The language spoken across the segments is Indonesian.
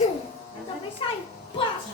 Sampai saya pas.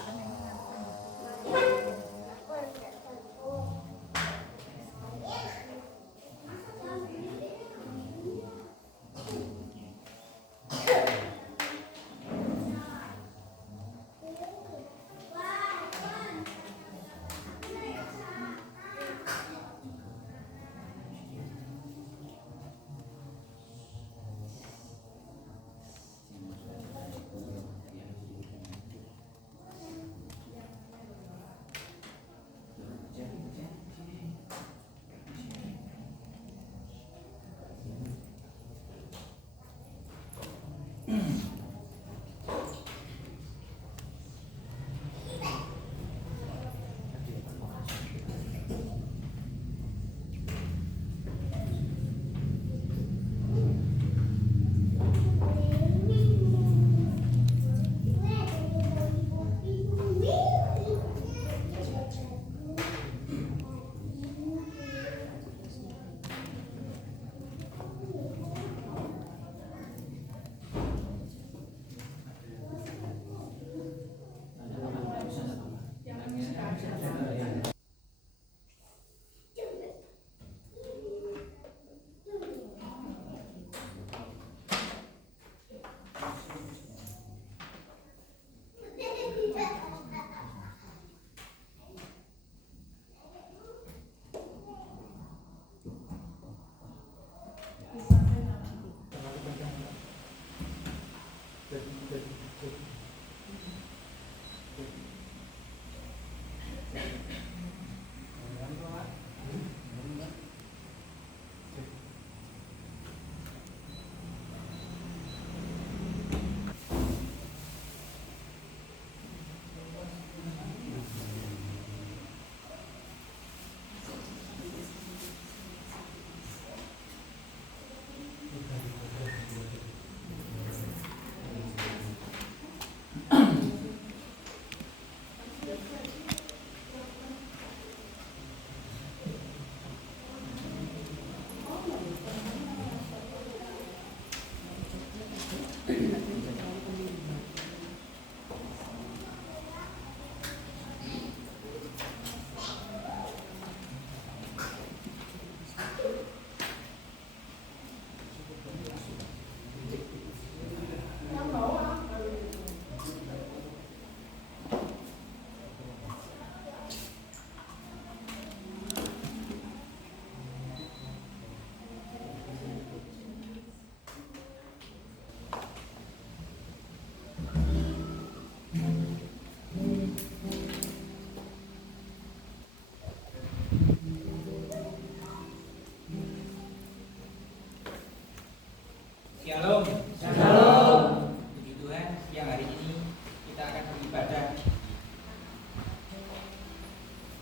Shalom. Shalom. Puji Tuhan, siang hari ini kita akan beribadah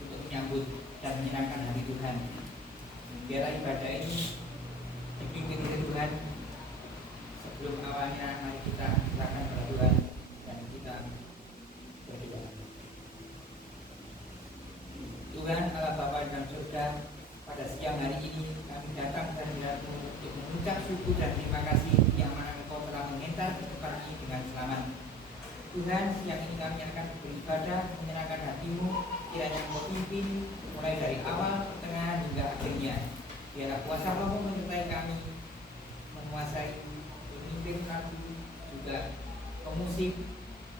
untuk menyambut dan menyenangkan hari Tuhan. Biarlah ibadah ini dipimpin oleh Tuhan. Sebelum awalnya, mari kita silakan kepada Tuhan dan kita berdoa. Tuhan Allah Bapa dalam surga, pada siang hari ini kami datang ke hadirat-Mu untuk mengucap syukur dan terima kasih yang mana Engkau telah mengantar kami dengan selamat. Tuhan, siang ini kami akan beribadah menyenangkan hati-Mu. Kiranya Engkau pimpin mulai dari awal, tengah hingga akhirnya. Biarlah kuasa Roh-Mu menyertai kami, menguasai pemimpin kami, juga pemusik.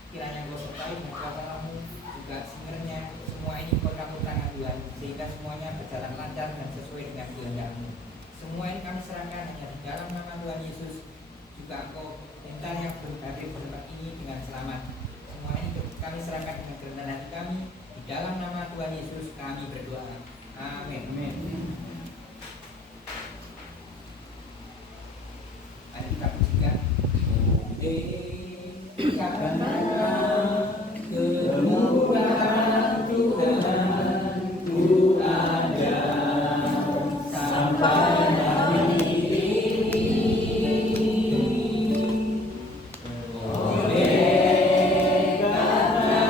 Kiranya Engkau sertai dengan kuasa Roh-Mu, juga singernya. Semua ini Kau campur tangan Tuhan, sehingga semuanya berjalan lancar dan sesuai dengan kehendak-Mu. Semua ini kami serahkan hanya di dalam nama Tuhan Yesus. Juga Engkau mental yang berhadir di tempat ini dengan selamat. Semua ini kami serahkan dengan kerendahan hati kami. Di dalam nama Tuhan Yesus kami berdoa. Amin. Mari kita pujikan. Karena kemurahan Tuhan ku ada sampai hari ini. Oleh karena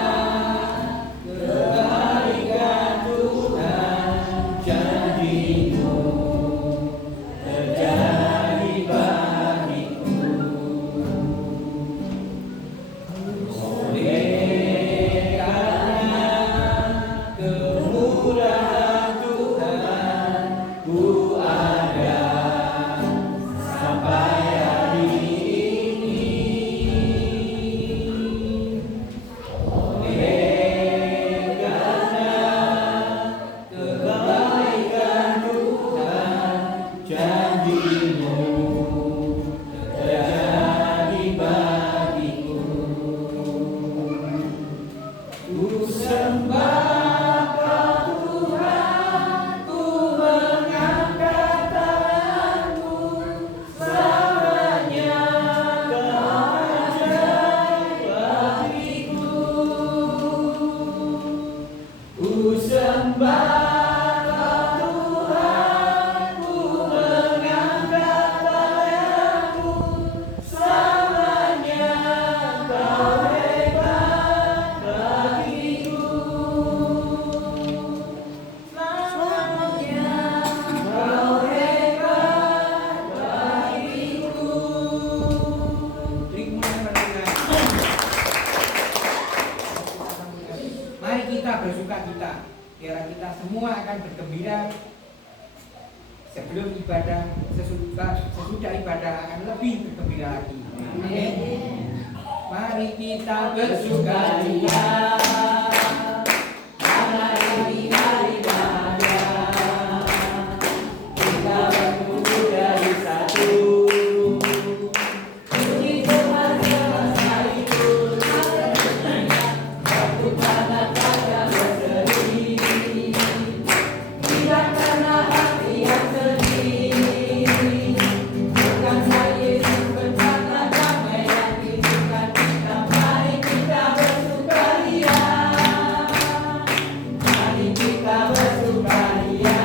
kebaikan Tuhan, janji-Mu terjadi bagiku. bersuka cita. Biar kita semua akan bergembira sebelum ibadah, sesudah ibadah akan lebih bergembira lagi. Amin. Mari kita bersukaria karena ini hari bahagia. Kita berkumpul dari satu. Puji Tuhan semesta itu. Waktu tangan saja berseri. Tidak karena hati yang sedih. Bukan saya Yesus bencana damai yang hidupkan kita. Mari kita bersukaria. Mari kita bersukaria.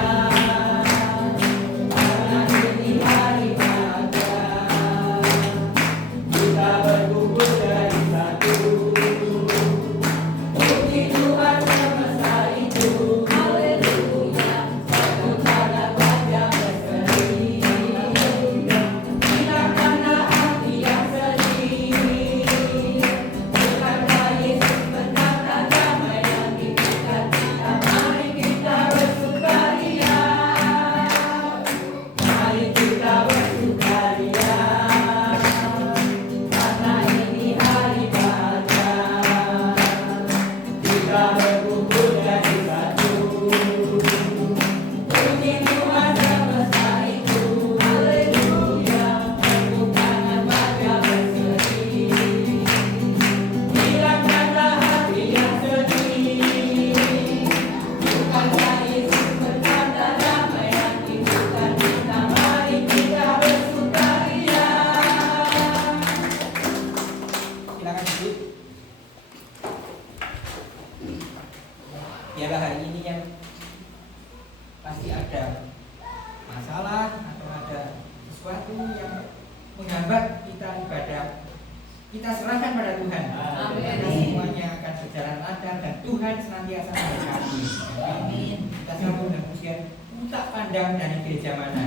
Karena ini hari bahagia. Kita berkumpul dari satu. Puji Tuhan semesta itu. Haleluya. Satu tanda wajah berseri. Tidak karena hati yang sedih. Karena Yesus bencana damai yang hidupkan kita. Mari kita bersukaria. Mari kita bersukaria. Karena ini hari bahagia. Kita berkumpul jadi satu. Puji Tuhan semesta itu. Haleluya. Tepuk tangan wajah berseri. Bila kata hati yang sedih. Bukankah Yesus berkata damai yang hidupkan kita. Mari kita bersukaria. Silakan duduk. Biarlah hari ini yang pasti ada masalah atau ada sesuatu yang menghambat kita ibadah, kita serahkan pada Tuhan. Amin. Karena semuanya akan berjalan lancar dan Tuhan senantiasa memberkati. Amin. Kita sambung dengan pujian tak pandang dari gereja mana.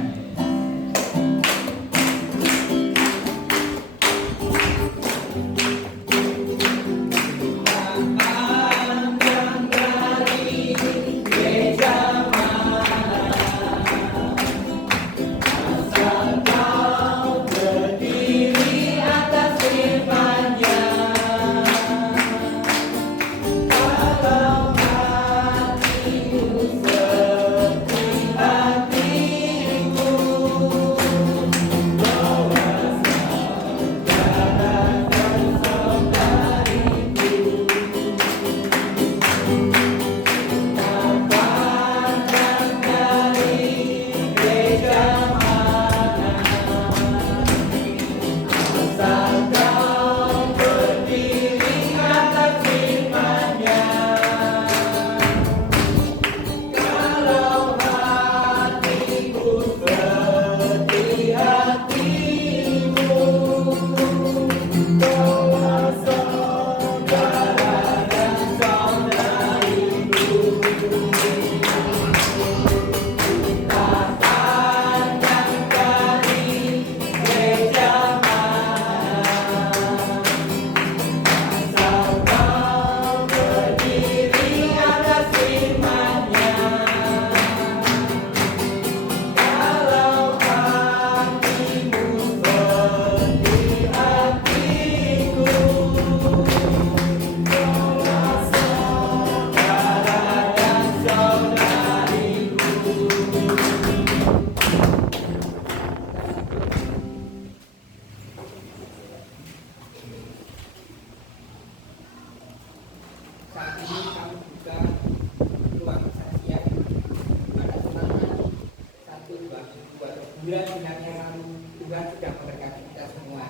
bulan yang lalu Tuhan sudah memberkati kita semua.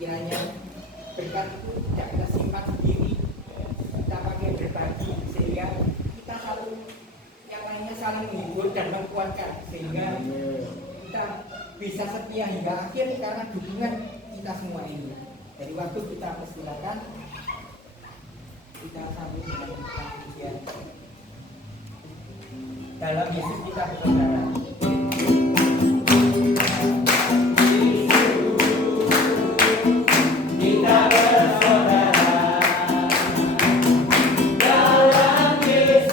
Kiranya berkat itu tidak kita simpan sendiri, kita pakai berbagi sehingga kita selalu yang lainnya saling menghibur dan menguatkan sehingga kita bisa setia hingga akhir karena dukungan kita semua ini. Jadi waktu kita persilakan, kita sambung dengan pujian dalam Yesus kita bersaudara. Kita bersaudara dalam Yesus.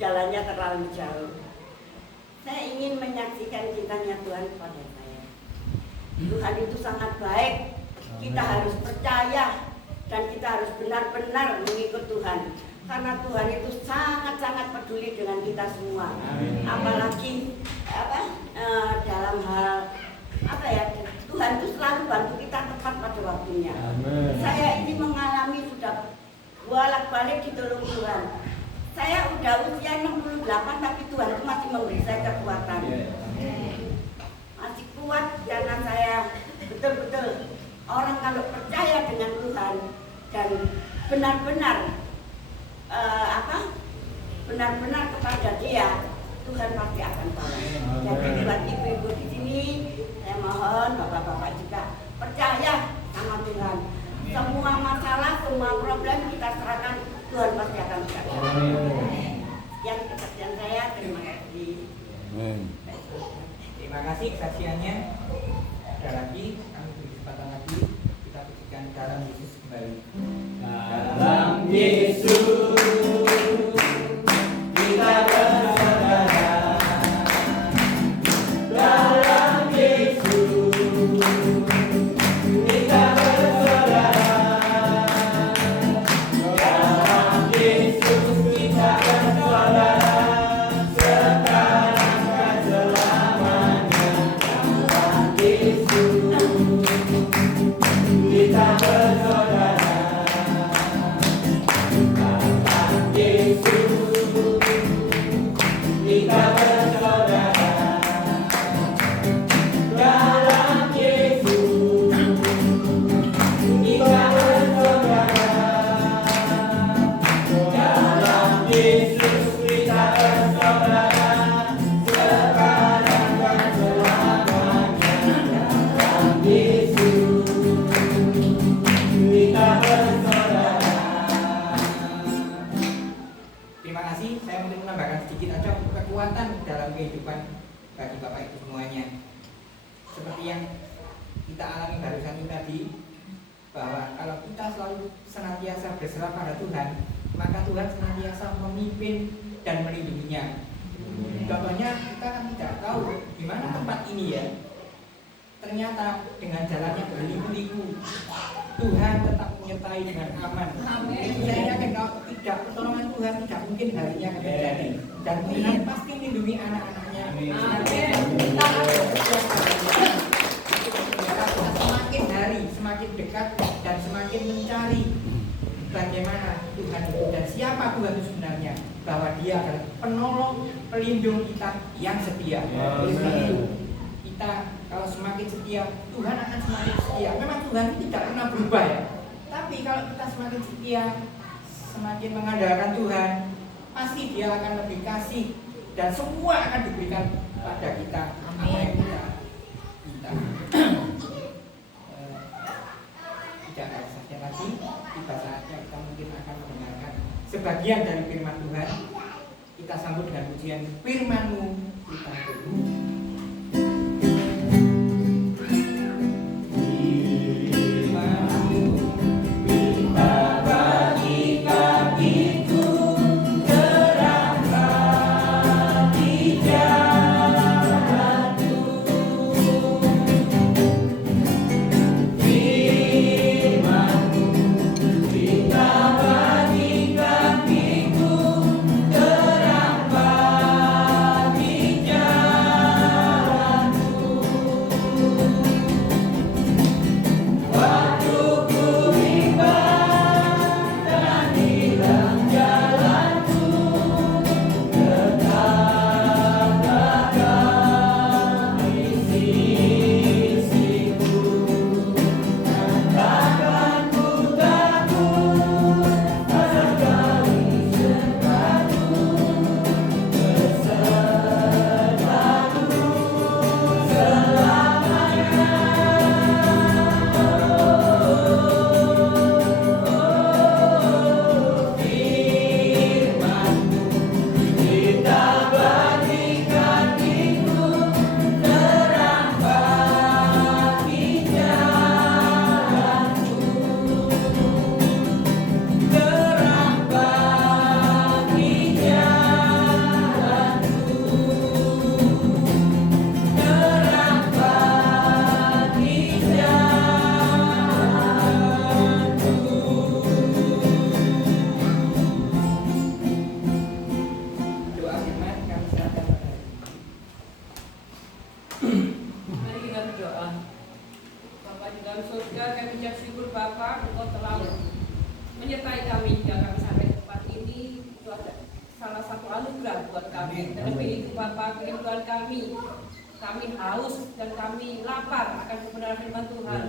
Jalannya terlalu jauh. Saya ingin menyaksikan cintanya Tuhan kepada saya. Tuhan itu sangat baik. Kita harus percaya dan kita harus benar-benar mengikut Tuhan. Karena Tuhan itu sangat-sangat peduli dengan kita semua. Apalagi dalam hal Tuhan itu selalu bantu kita tepat pada waktunya. Saya ini mengalami sudah bolak-balik ditolong Tuhan. Saya udah usia 68 tapi Tuhan itu masih memberi saya kekuatan. Masih kuat karena saya betul-betul orang kalau percaya dengan Tuhan dan benar-benar benar-benar kepada Dia, Tuhan pasti akan tolong. Jadi buat ibu-ibu di sini saya mohon bapak-bapak juga percaya sama Tuhan. Semua masalah, semua problem kita serahkan, Tuhan pasti akan berkata. Yang kesaksian saya, terima kasih. Terima kasih kesaksiannya. Ada lagi, kami beri kesempatan lagi. Kita pujikan dalam Yesus kembali. Dalam Yesus kita bersaudara. Dalam Yesus kita bersaudara. Dalam Yesus kita bersaudara. Sekarang dan selamanya. Dalam Yesus kita bersaudara. Dalam Yesus kita bersaudara. Dalam Yesus kita bersaudara. Dalam Yesus kita bersaudara. Sekarang dan selamanya. Dalam Yesus kita bersaudara. Terima kasih. Saya mungkin menambahkan sedikit aja untuk kekuatan dalam kehidupan bagi Bapak Ibu semuanya. Seperti yang kita alami barusan itu tadi, bahwa kalau kita selalu senantiasa berserah pada Tuhan, maka Tuhan senantiasa memimpin dan melindunginya. Contohnya kita kan tidak tahu di mana tempat ini ya. Ternyata dengan jalannya berliku-liku, Tuhan tetap menyertai dengan aman. Saya yakin kalau tidak pertolongan Tuhan tidak mungkin harinya akan terjadi. Dan Tuhan pasti melindungi anak-anaknya. Semakin hari semakin dekat dan semakin mencari bagaimana Tuhan itu dan siapa Tuhan itu sebenarnya, bahwa Dia adalah penolong, pelindung kita yang setia. Jadi kita kalau semakin setia, Tuhan akan semakin setia. Memang Tuhan tidak pernah berubah ya. Tapi kalau kita semakin setia, semakin mengandalkan Tuhan, pasti Dia akan lebih kasih dan semua akan diberikan pada kita apa yang kita minta. Tidak ada saja lagi. Tiba saatnya kita mungkin akan mendengarkan sebagian dari firman Tuhan. Kita sambut dengan pujian firman-Mu kita tunggu. Kita bagi kakiku terangkan. anugerah buat kami. Terlebih itu Bapak, kirim Tuhan kami haus dan kami lapar akan kebenaran firman Tuhan.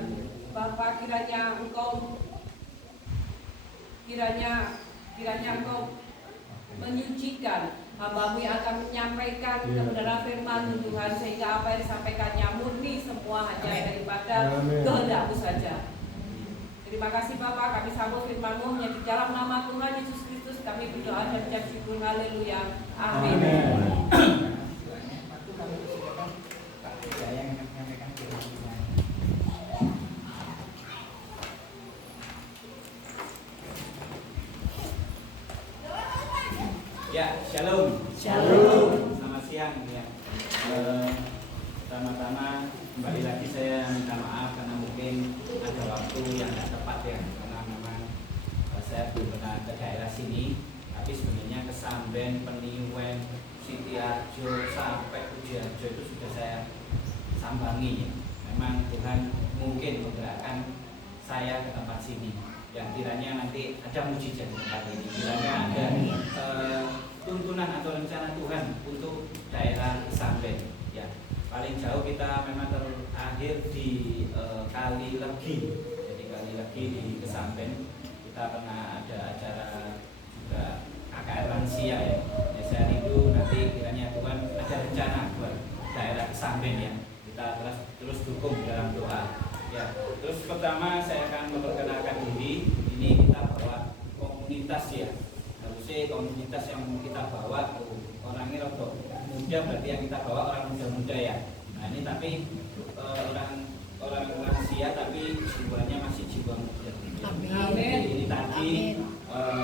Bapak, kiranya Engkau menyucikan hamba-Mu yang akan menyampaikan kebenaran firman Tuhan, sehingga apa yang disampaikannya murni semua hanya daripada kehendak-Mu saja. Terima kasih Bapak, kami sambut firman-Mu hanya di dalam nama Tuhan Yesus Kristus kami berdoa dan ucap syukur. Haleluya. Amin. Waktu kami persilakan Pak Hidayah yang akan menyampaikan firman Tuhan. Ya, shalom. Shalom. Selamat siang ya. Pertama-tama kembali lagi saya minta maaf karena mungkin ada waktu yang tidak tepat ya, karena memang saya belum pernah ke daerah sini, tapi sebenarnya ke Samben, Peniwen, Sitiarjo sampai Pujiarjo itu sudah saya sambangi. Memang Tuhan mungkin menggerakkan saya ke tempat sini. Yang kiranya nanti ada mujizat di tempat ini, kiranya ada tuntunan atau rencana Tuhan untuk daerah Samben. Ya, paling jauh kita memang terakhir di Kali Legi. Jadi Kali Legi di Kesamben kita pernah ada acara juga KKR lansia ya. Ya, saya rindu nanti kiranya Tuhan ada rencana buat daerah Kesamben ya. Kita terus dukung dalam doa. Ya, terus pertama saya akan memperkenalkan diri. Ini kita bawa komunitas ya. Harusnya komunitas yang kita bawa orangnya rodo muda, berarti yang kita bawa orang muda-muda ya. Nah ini tapi orang lansia tapi jiwanya masih jiwa muda. Amin. Ini tadi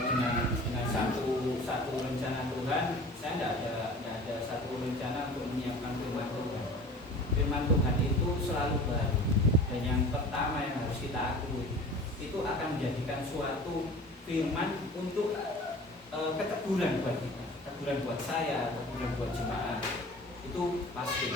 dengan satu rencana Tuhan, saya tidak ada satu rencana untuk menyiapkan firman Tuhan. Firman Tuhan itu selalu baru. Dan yang pertama yang harus kita akui, itu akan menjadikan suatu firman untuk keteguran buat kita, keteguran buat saya, keteguran buat jemaat. Itu pasti.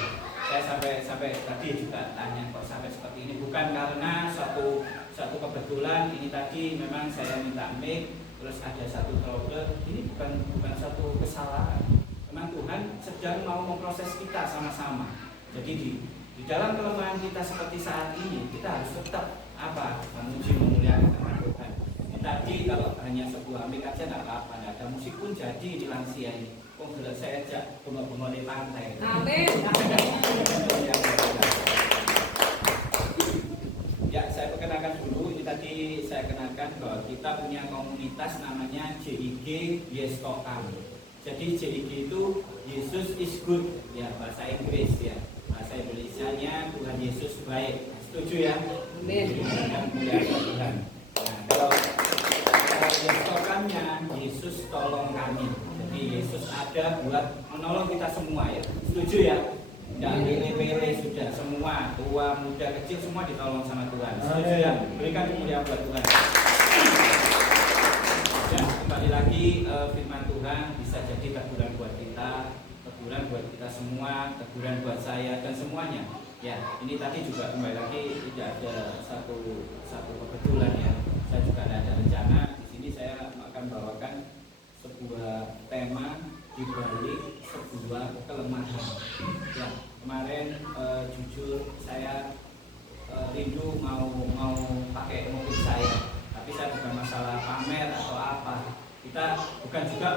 Saya sampai tadi juga tanya kok sampai seperti ini, bukan karena suatu kebetulan. Ini tadi memang saya minta mic, terus ada satu trouble. Ini bukan suatu kesalahan. Memang Tuhan sedang mau memproses kita sama-sama. Jadi di dalam kelemahan kita seperti saat ini, kita harus tetap memuji memuliakan nama Tuhan. Tadi kalau hanya sebuah mic aja nggak apa-apa, nggak ada musik pun jadi di lansia ini. Kok sudah saya ajak bengok-bengok di pantai. Amin. Ya, saya perkenalkan dulu. Ini tadi saya kenalkan bahwa kita punya komunitas namanya JIG Yes Tokam. Jadi JIG itu Yesus is good ya, bahasa Inggris ya. Bahasa Indonesianya Tuhan Yesus baik. Setuju ya? Amin. Tuhan. Nah, kalau Yesus tokamnya Yesus tolong kami. Jadi Yesus ada buat menolong kita semua ya. Setuju ya? Tidak pilih-pilih sudah, semua tua, muda, kecil semua ditolong sama Tuhan. Setuju ya? Berikan kemuliaan buat Tuhan. Ya, kembali lagi firman Tuhan bisa jadi teguran buat kita, teguran buat kita semua, teguran buat saya dan semuanya. Ya, ini tadi juga kembali lagi tidak ada satu kebetulan ya. Saya juga ada rencana. Di sini saya akan bawakan sebuah tema di balik sebuah kelemahan. Ya, kemarin jujur saya rindu mau pakai mobil saya, tapi saya bukan masalah pamer atau apa. Kita bukan juga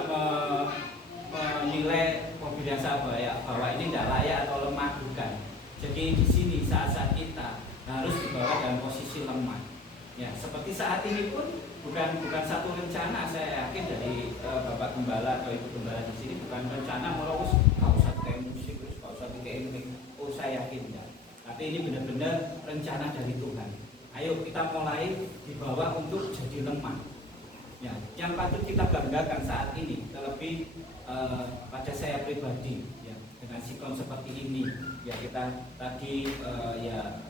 menilai mobil yang saya bawa ini tidak layak atau lemah, bukan. Jadi di sini saat kita harus dibawa dalam posisi lemah. Ya, seperti saat ini pun bukan satu rencana, saya yakin dari Bapak Gembala atau Ibu Gembala di sini bukan rencana merawat kau usah kayak musik, terus kau usah bikin ini. Oh, saya yakin ya. Tapi ini benar-benar rencana dari Tuhan. Ayo kita mulai dibawa untuk jadi lemah. Ya, yang patut kita banggakan saat ini, terlebih pada saya pribadi, ya, dengan sikon seperti ini, ya kita tadi ya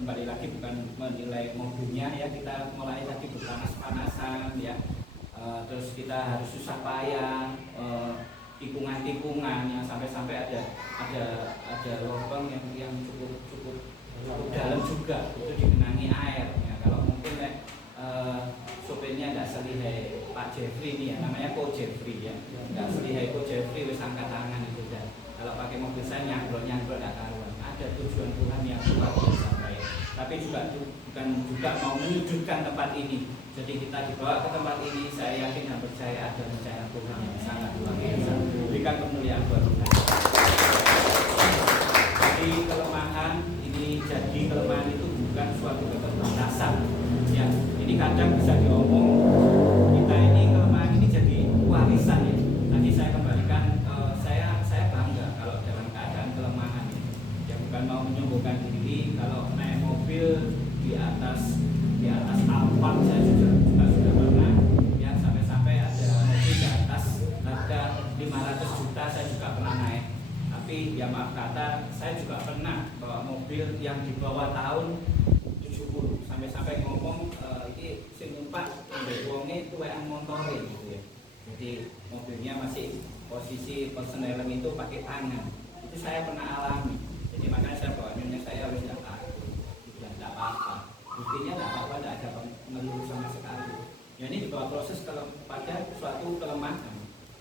kembali lagi bukan menilai mobilnya ya, kita mulai tadi berpanas-panasan ya, terus kita harus susah payah, tikungan-tikungan yang sampai ada lubang yang cukup dalam juga, itu digenangi air ya. Kalau mungkin sopirnya tidak selihai Pak Jeffrey ini ya, namanya Ko Jeffrey ya, tidak selihai Ko Jeffrey angkat tangan itu dah. Kalau pakai mobil saya nyangkrut tidak karuan. Ada tujuan Tuhan yang luar biasa baik. Tapi juga bukan juga mau menyudutkan tempat ini. Jadi kita dibawa ke tempat ini, saya yakin dan percaya ada rencana Tuhan yang sangat luar biasa. Berikan kemuliaan buat Tuhan. Jadi kelemahan itu bukan suatu keterbatasan. Ya, ini kadang bisa diomong kita ini kelemahan ini jadi warisan ya. Nanti saya kembalikan, saya bangga kalau dalam keadaan kelemahan. Ya bukan mau menyombongkan diri, kalau naik mobil di atas Alphard saya juga sudah pernah. Ya sampai ada mobil di atas harga 500 juta saya juga pernah naik. Tapi ya maaf kata, saya juga pernah bawa mobil yang di bawah tahun 70 sampai ngomong ini sing numpak ambek wonge tuwekan montore gitu ya. Jadi mobilnya masih posisi person helm itu pakai tangan. Itu saya pernah alami. Jadi makanya saya bawa nyonya saya harus tidak apa-apa. Buktinya tidak apa-apa, tidak ada mengeluh sama sekali. Ya ini dibawa proses pada suatu kelemahan.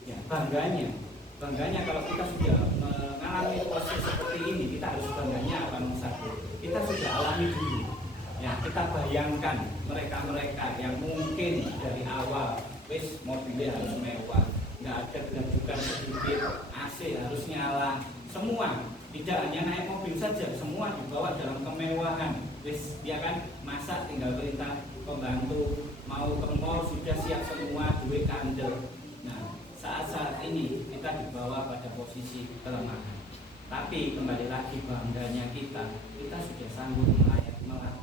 Ya bangganya kalau kita sudah mengalami proses seperti ini, kita harus bangganya apa nomor satu? Kita sudah alami dulu. Ya, kita bayangkan mereka yang mungkin dari awal wis mobilnya harus mewah, nggak ada gerajukan sedikit, AC harus nyala, semua tidak hanya naik mobil saja, semua dibawa dalam kemewahan. Wis ya kan, masa tinggal perintah pembantu mau ke mall sudah siap semua, duit kandel. Nah, saat ini kita dibawa pada posisi kelemahan. Tapi kembali lagi bangganya kita sudah sanggup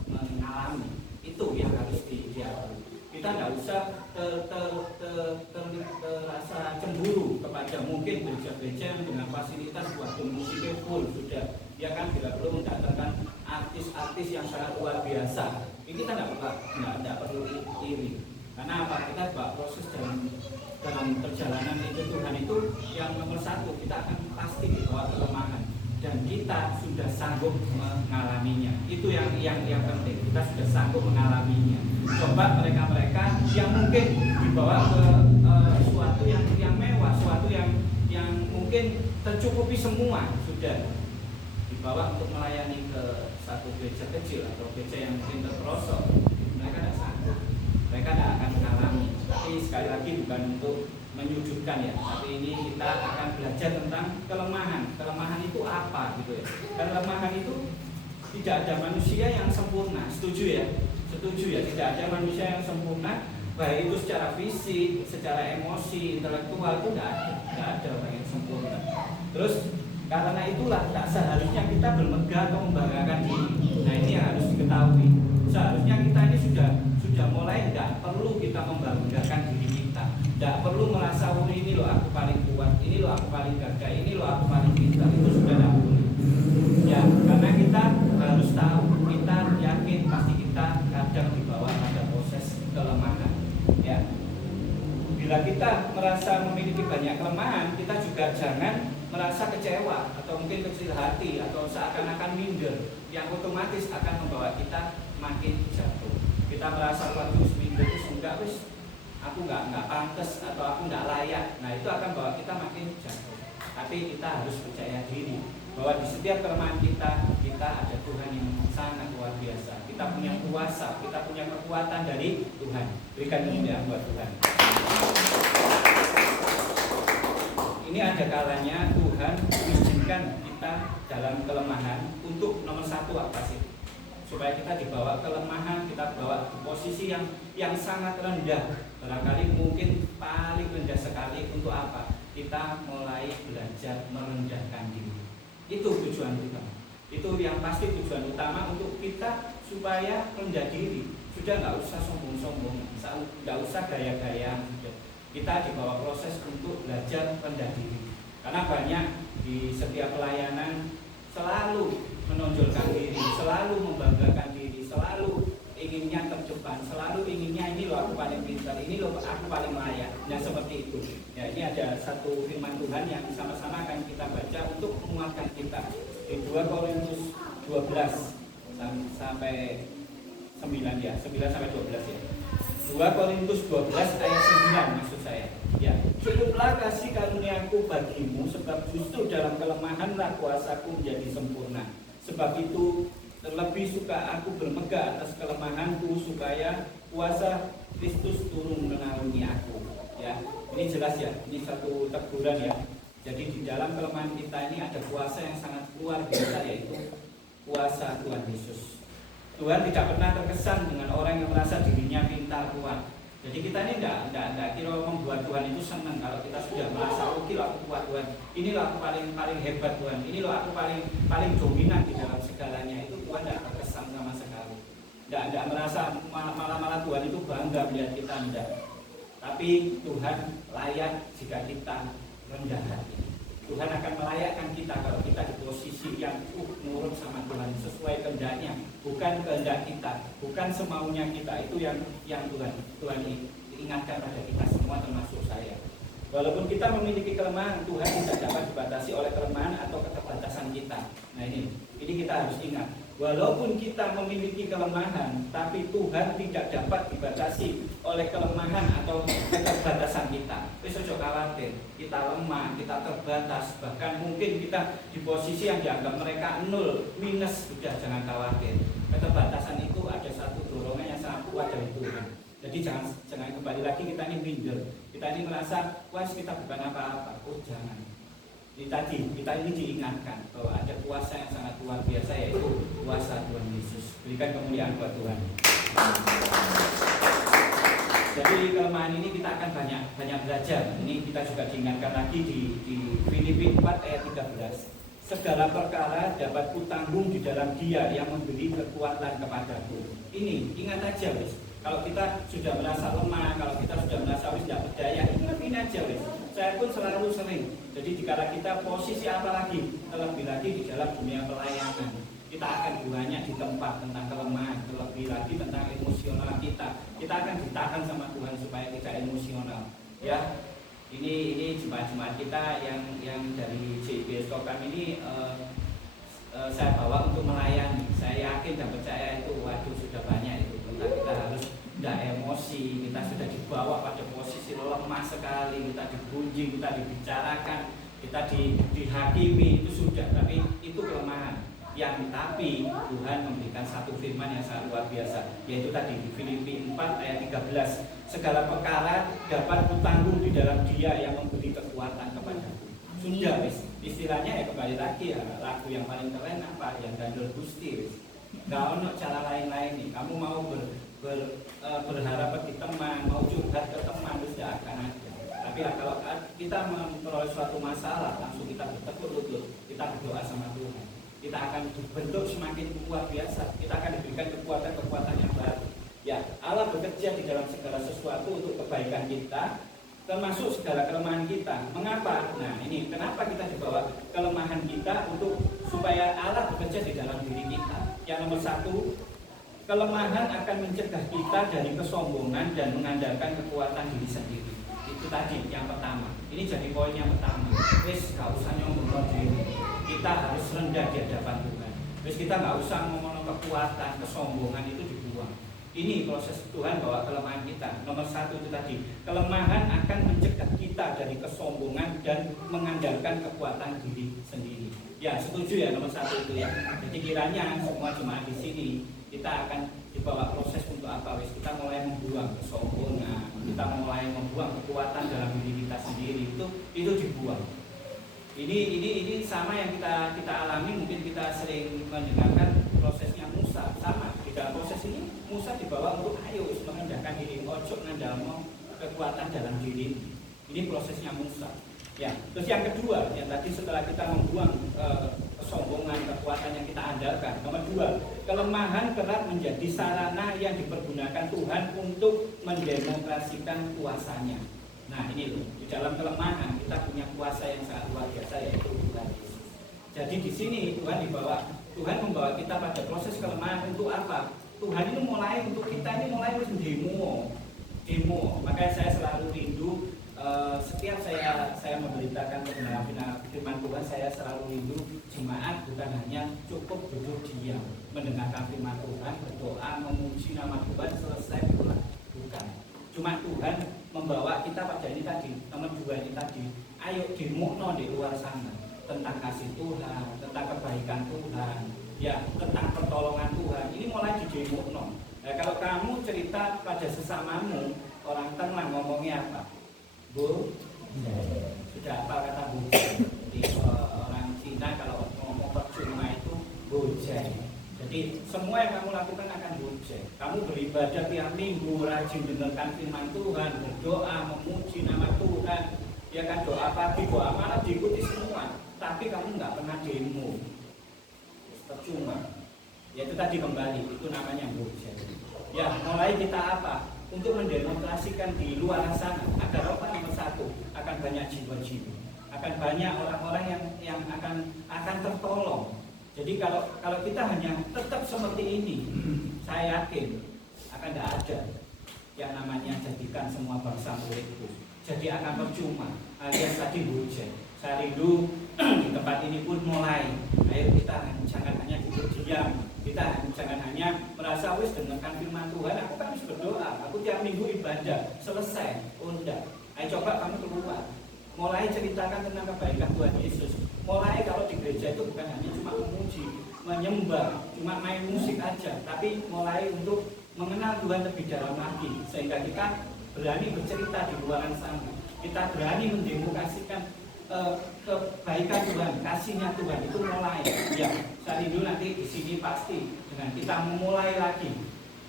mengalami itu yang harus diakui. Kita tidak usah terasa cemburu kepada mungkin gereja-gereja dengan fasilitas waktu musiknya full sudah, ya kan, tidak perlu mendatangkan artis-artis yang sangat luar biasa. Ini kita tidak perlu iri. Karena apa? Kita bawa proses dalam perjalanan itu Tuhan itu yang nomor satu, kita akan pasti dibawa kelemahan dan kita sudah sanggup mengalaminya. Itu yang penting, kita sudah sanggup mengalaminya. Coba mereka yang mungkin dibawa ke suatu yang mewah, suatu yang mungkin tercukupi semua, sudah dibawa untuk melayani ke satu gereja kecil atau gereja yang mungkin terperosok, mereka tidak sanggup. Mereka tidak akan mengalami. Tapi sekali lagi bukan untuk menyudutkan ya, tapi ini kita akan belajar tentang kelemahan. Kelemahan itu apa gitu ya? Kelemahan itu tidak ada manusia yang sempurna. Setuju ya? Tidak ada manusia yang sempurna, baik itu secara fisik, secara emosi, intelektual, itu tidak ada orang yang sempurna. Terus karena itulah tak seharusnya kita bermegah atau membanggakan diri. Nah ini yang harus diketahui. Seharusnya kita ini sudah mulai tidak perlu kita membanggakan diri kita, tidak perlu merasa oh ini loh aku paling kuat, ini loh aku paling gagah, ini loh aku paling pintar. Itu sudah tidak boleh. Ya karena kita harus tahu, kita yakin pasti kita kadang dibawa pada proses kelemahan. Ya bila kita merasa memiliki banyak kelemahan, kita juga jangan merasa kecewa atau mungkin kecil hati atau seakan-akan minder, yang otomatis akan membawa kita makin jatuh. Kita merasa waktu seminggu itu enggak, wis aku nggak pantas atau aku nggak layak. Nah itu akan bawa kita makin jatuh. Tapi kita harus percaya diri bahwa di setiap kelemahan kita ada Tuhan yang sangat luar biasa. Kita punya kuasa, kita punya kekuatan dari Tuhan. Berikan kemuliaan buat Tuhan. Ini ada kalanya Tuhan mengizinkan kita dalam kelemahan untuk nomor satu apa sih? Supaya kita dibawa kelemahan, kita bawa ke posisi yang sangat rendah. Barangkali mungkin paling rendah sekali. Untuk apa? Kita mulai belajar merendahkan diri. Itu tujuan kita. Itu yang pasti tujuan utama untuk kita supaya rendah diri. Sudah nggak usah sombong-sombong, nggak usah gaya-gayaan. Kita dibawa proses untuk belajar rendah diri. Karena banyak di setiap pelayanan selalu menonjolkan diri, selalu membanggakan diri, selalu inginnya terdepan, selalu inginnya ini loh aku paling pintar, ini loh aku paling layak. Nah seperti itu. Ya ini ada satu firman Tuhan yang sama-sama akan kita baca untuk menguatkan kita. Di 2 Korintus 12 sampai 9 ya, 9 sampai 12 ya. 2 Korintus 12 ayat 9 maksud saya. Ya, 2 Cukuplah kasih karuniaku bagimu, sebab justru dalam kelemahanlah kuasaku menjadi sempurna. Sebab itu terlebih suka aku bermegah atas kelemahanku, supaya kuasa Kristus turun menaungi aku. Ya, ini jelas ya, ini satu teguran ya. Jadi di dalam kelemahan kita ini ada kuasa yang sangat luar biasa, yaitu kuasa Tuhan Yesus. Tuhan tidak pernah terkesan dengan orang yang merasa dirinya pintar kuat. Jadi kita ini tidak kira membuat Tuhan itu senang kalau kita sudah merasa oke loh aku kuat Tuhan. Inilah aku paling hebat Tuhan. Ini loh aku paling dominan di dalam segalanya. Itu Tuhan tidak terkesan sama sekali. Tidak merasa malah Tuhan itu bangga melihat kita, tidak. Tapi Tuhan layak jika kita rendah hati. Tuhan akan melayakkan kita kalau kita di posisi yang nurut sama Tuhan, sesuai kehendaknya, bukan kehendak kita, bukan semaunya kita. Itu yang Tuhan ingatkan pada kita semua, termasuk saya. Walaupun kita memiliki kelemahan, Tuhan tidak dapat dibatasi oleh kelemahan atau keterbatasan kita. Nah ini kita harus ingat. Walaupun kita memiliki kelemahan, tapi Tuhan tidak dapat dibatasi oleh kelemahan atau keterbatasan kita. Besok khawatir, kita lemah, kita terbatas, bahkan mungkin kita di posisi yang dianggap mereka nol, minus, sudah jangan khawatir. Keterbatasan itu ada satu dorongan yang sangat kuat dari Tuhan. Jadi jangan kembali lagi kita ini minder, kita ini merasa, wah kita bukan apa-apa. Oh jangan. Ini tadi kita ini diingatkan bahwa ada kuasa yang sangat luar biasa, yaitu kuasa Tuhan Yesus. Berikan kemuliaan buat Tuhan. Jadi kelemahan ini kita akan banyak belajar. Ini kita juga diingatkan lagi di Filipi 4 ayat 13. Segala perkara dapat kutanggung di dalam Dia yang memberi kekuatan kepadaku. Ini ingat aja wis. Kalau kita sudah merasa lemah, kalau kita sudah merasa tidak berdaya, ingat ini aja wis. Saya pun selalu sering. Jadi jika kita posisi apa lagi, terlebih lagi di dalam dunia pelayanan, kita akan banyak di tempat tentang kelemahan, terlebih lagi tentang emosional kita. Kita akan ditahan sama Tuhan supaya tidak emosional. Ya, ini jemaat-jemaat kita yang dari JBS Kokam ini saya bawa untuk melayani. Saya yakin dan percaya itu waduh sudah banyak itu. Kita harus tidak emosi, kita sudah dibawa pada posisi lemah sekali, kita digunjing, kita dibicarakan, kita dihakimi, itu sudah, tapi itu kelemahan. Tapi Tuhan memberikan satu firman yang sangat luar biasa, yaitu tadi di Filipi 4 ayat 13. Segala perkara dapat kutanggung di dalam Dia yang memberi kekuatan kepadaku. Sudah, istilahnya ya kembali lagi ya, lagu yang paling keren apa? Yang Dandel Gusti. Gak ada cara lain-lain nih. Kamu mau berharap di teman, mau curhat ke teman, terus tidak akan ada. Tapi kalau kita memperoleh suatu masalah, langsung kita bertekuk lutut, kita berdoa sama Tuhan. Kita akan dibentuk semakin luar biasa. Kita akan diberikan kekuatan yang baru. Ya, Allah bekerja di dalam segala sesuatu untuk kebaikan kita, termasuk segala kelemahan kita. Mengapa? Nah, ini kenapa kita dibawa kelemahan kita untuk supaya Allah bekerja di dalam diri kita. Yang nomor satu, kelemahan akan mencegah kita dari kesombongan dan mengandalkan kekuatan diri sendiri. Itu tadi yang pertama. Ini jadi poin yang pertama. Wis gak usah nyombong diri. Kita harus rendah di hadapan Tuhan. Wis kita gak usah ngomong kekuatan, kesombongan itu dibuang. Ini proses Tuhan bawa kelemahan kita. Nomor satu itu tadi, kelemahan akan mencegah kita dari kesombongan dan mengandalkan kekuatan diri sendiri. Ya, setuju ya nomor satu itu ya. Jadi kiranya semua jemaat di sini kita akan dibawa proses untuk apa? Wis kita mulai membuang kesombongan, kita mulai membuang kekuatan dalam diri kita sendiri, itu dibuang. Ini sama yang kita alami. Mungkin kita sering mendengarkan prosesnya Musa. Sama di dalam proses ini Musa dibawa untuk ayo merendahkan diri, ojo ngandalmo kekuatan dalam diri. Ini prosesnya Musa. Ya, terus yang kedua, yang tadi setelah kita membuang kesombongan, kekuatan yang kita andalkan. Nomor dua, kelemahan kerap menjadi sarana yang dipergunakan Tuhan untuk mendemonstrasikan kuasanya. Nah ini loh, di dalam kelemahan kita punya kuasa yang sangat luar biasa, yaitu Tuhan Yesus. Jadi di sini Tuhan membawa kita pada proses kelemahan untuk apa? Tuhan ini mulai untuk kita ini mulai demo. Makanya saya selalu rindu. Setiap saya memberitakan kebenaran firman Tuhan, saya selalu rindu jemaat bukan hanya cukup duduk diam mendengarkan firman Tuhan, berdoa, memuji nama Tuhan, selesai pulang. Bukan. Cuma Tuhan membawa kita pada ini tadi, nomor 2 ini tadi, ayo dimukno di luar sana tentang kasih Tuhan, tentang kebaikan Tuhan, ya tentang pertolongan Tuhan. Ini mulai dimukno. Nah, kalau kamu cerita pada sesamamu, orang Tengah ngomongnya apa? Bu, sudah apa kata bu? Jadi orang Cina kalau ngomong percuma itu bujai. Jadi semua yang kamu lakukan akan bujai. Kamu beribadah tiap minggu, rajin dengarkan firman Tuhan, berdoa, memuji nama Tuhan, ya kan, doa pagi, doa malam diikuti semua. Tapi kamu nggak pernah demo, percuma. Ya itu tadi kembali, itu namanya bujai. Ya mulai kita apa? Untuk mendemonstrasikan di luar sana agar apa? Nomor 1, akan banyak jiwa-jiwa, akan banyak orang-orang yang akan tertolong. Jadi kalau kita hanya tetap seperti ini, saya yakin akan tidak ada yang namanya jadikan semua bangsa muridku. Jadi akan percuma. Alias tadi bujai. Saya rindu di tempat ini pun mulai. Ayo kita jangan hanya duduk diam. Kita jangan hanya merasa wis dengarkan firman Tuhan, aku kan harus berdoa, aku tiap minggu ibadah, selesai. Oh enggak. Ayo coba kamu keluar. Mulai ceritakan tentang kebaikan Tuhan Yesus. Mulai kalau di gereja itu bukan hanya cuma memuji, menyembah, cuma main musik aja, tapi mulai untuk mengenal Tuhan lebih dalam lagi, sehingga kita berani bercerita di luar sana. Kita berani mendemokrasikan kebaikan Tuhan, kasihnya Tuhan itu mulai. Ya, saya rindu nanti di sini pasti dengan kita memulai lagi.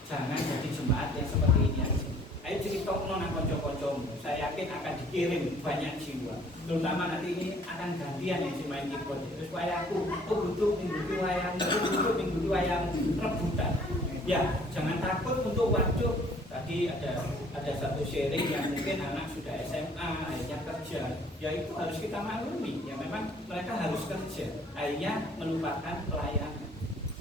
Jangan jadi jemaat yang seperti ini aja. Ayo cerita nang kanca-kancamu. Saya yakin akan dikirim banyak jiwa. Terutama nanti ini akan gantian yang main keyboard. Terus wayaku, butuh minggu wayang, butuh minggu wayang rebutan. Ya, jangan takut untuk waduh. Tadi ada satu sharing yang mungkin anak sudah SMA, akhirnya kerja. Ya itu harus kita maklumi. Ya memang mereka harus kerja. Akhirnya melupakan pelayanan.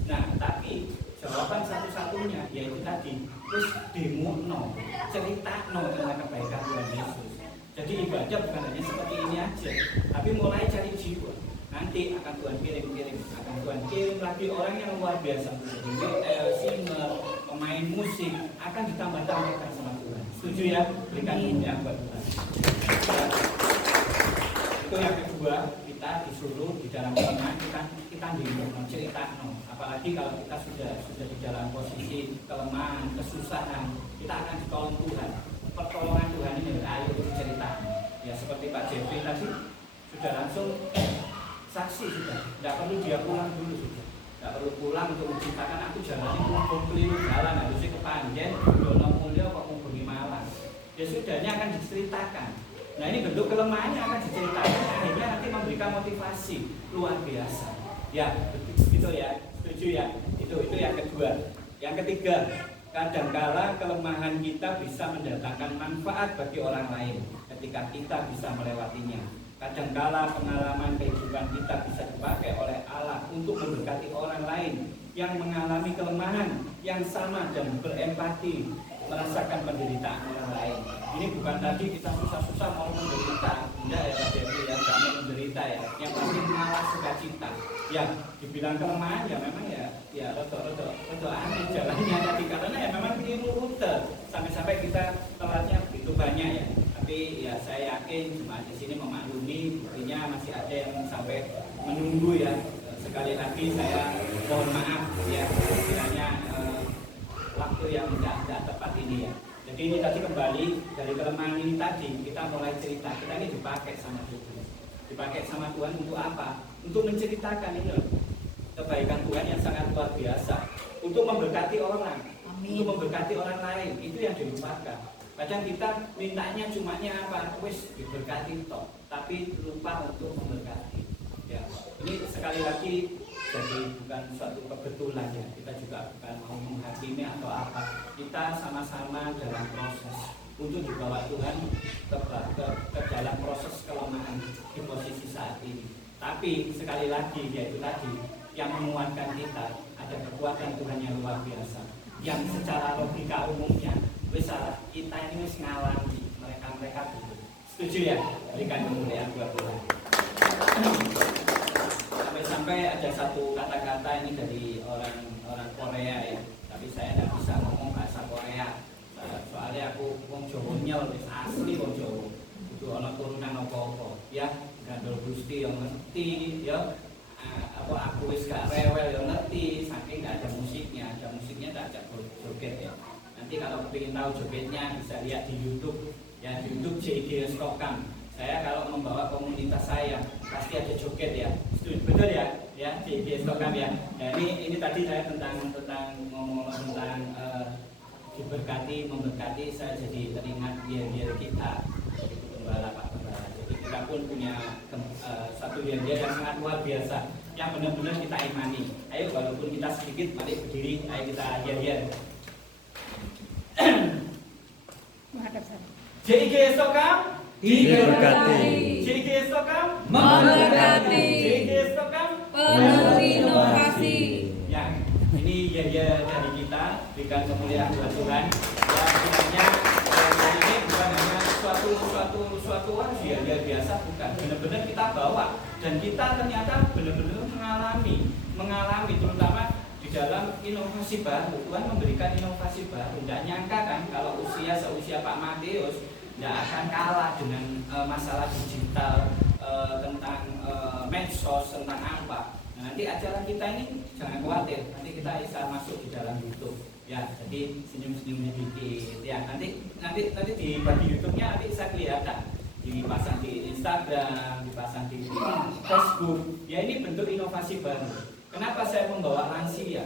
Nah, tapi jawaban satu-satunya yaitu tadi terus demokno, cerita tentang kebaikan Tuhan Yesus. Jadi ibadah bukan hanya seperti ini aja, tapi mulai cari jiwa. Nanti akan Tuhan kirim, akan Tuhan kirim lagi orang yang luar biasa. Jadi singer, pemain musik akan ditambah-tambahkan sama Tuhan. Setuju ya? Berikan yang buat Tuhan. Itu yang kedua, kita disuruh di dalam iman kita cerita. Apalagi kalau kita sudah di dalam posisi kelemahan, kesusahan, kita akan ditolong Tuhan. Pertolongan Tuhan ini ayo cerita. Ya seperti Pak Jeffrey tadi sudah langsung saksi sudah, tidak perlu dia pulang dulu sudah, tidak perlu pulang untuk menceritakan aku jalannya kumpul keliru jalan, harusnya ke Panjen, Dono Mulyo kok kumpul di Malang. Ya sudah, ini akan diceritakan. Nah ini bentuk kelemahannya akan diceritakan, akhirnya nanti memberikan motivasi luar biasa. Ya, begitu ya, setuju ya. Itu yang kedua. Yang ketiga, kadangkala kelemahan kita bisa mendatangkan manfaat bagi orang lain ketika kita bisa melewatinya. Kadangkala pengalaman kehidupan kita bisa dipakai oleh Allah untuk memberkati orang lain yang mengalami kelemahan yang sama dan berempati merasakan penderitaan orang lain. Ini bukan tadi kita susah-susah mau menderita, enggak ya Pak Dewi ya, enggak mau menderita ya. Yang penting malah sukacita. Ya, dibilang kelemahan ya memang ya rodo aneh jalannya tadi karena ya memang begini rute sampai kita telatnya begitu banyak ya. Tapi ya saya yakin jemaat di sini memaklumi, buktinya masih ada yang sampai menunggu ya. Sekali lagi saya mohon maaf ya, kiranya waktu yang tidak tepat ini ya. Jadi ini tadi kembali dari kelemahan ini tadi kita mulai cerita, kita ini dipakai sama Tuhan. Dipakai sama Tuhan untuk apa? Untuk menceritakan ini loh, kebaikan Tuhan yang sangat luar biasa. Untuk memberkati orang, untuk memberkati orang lain, itu yang dilupakan. Kadang kita mintanya cumanya apa? Wis diberkati toh, tapi lupa untuk memberkati. Ya, ini sekali lagi jadi bukan suatu kebetulan ya. Kita juga bukan mau menghakimi atau apa. Kita sama-sama dalam proses untuk dibawa Tuhan ke dalam proses kelemahan di posisi saat ini. Tapi sekali lagi yaitu tadi yang menguatkan kita ada kekuatan Tuhan yang luar biasa. Yang secara logika umumnya besar kita ini wis ngalami mereka itu. Setuju ya? Berikan kemuliaan buat Tuhan. Sampai ada satu kata-kata ini dari orang Korea ya, tapi saya tidak bisa ngomong bahasa Korea soalnya aku wong Jawa nyel wis asli wong Jawa. Kudu ana turunan apa-apa ya, gandol Gusti yang ngerti ya. Aku wis gak rewel yang ngerti, saking gak ada musiknya tak ajak joget ya. Nanti kalau ingin tahu jogetnya bisa lihat di YouTube ya, di YouTube JG Stokam. Saya kalau membawa komunitas saya pasti ada joget ya, betul ya, JG Stokam ya. Nah, ini tadi saya tentang ngomong tentang memberkati, saya jadi teringat biar kita jadi pembala Pak Pembala. Jadi kita pun punya satu biar yang sangat luar biasa yang benar-benar kita imani. Ayo walaupun kita sedikit, mari berdiri, ayo kita biar. JG Stokam Diberkati. JG Stokam Memberkati. JG Stokam Penuh inovasi. Ya, ini ya dari kita, berikan kemuliaan buat Tuhan. Ya, sebenarnya ini bukan hanya suatu ya biasa, bukan. Benar-benar kita bawa dan kita ternyata benar-benar mengalami terutama di dalam inovasi baru. Tuhan memberikan inovasi baru. Tidak nyangka kan kalau seusia Pak Matius tidak akan kalah dengan masalah digital, tentang medsos, tentang apa. Nah, nanti acara kita ini jangan khawatir, nanti kita bisa masuk di dalam YouTube ya, jadi senyum-senyumnya dikit ya, nanti di bagi YouTube-nya nanti saya kelihatan dipasang di Instagram, dipasang di Facebook ya. Ini bentuk inovasi baru. Kenapa saya membawa lansia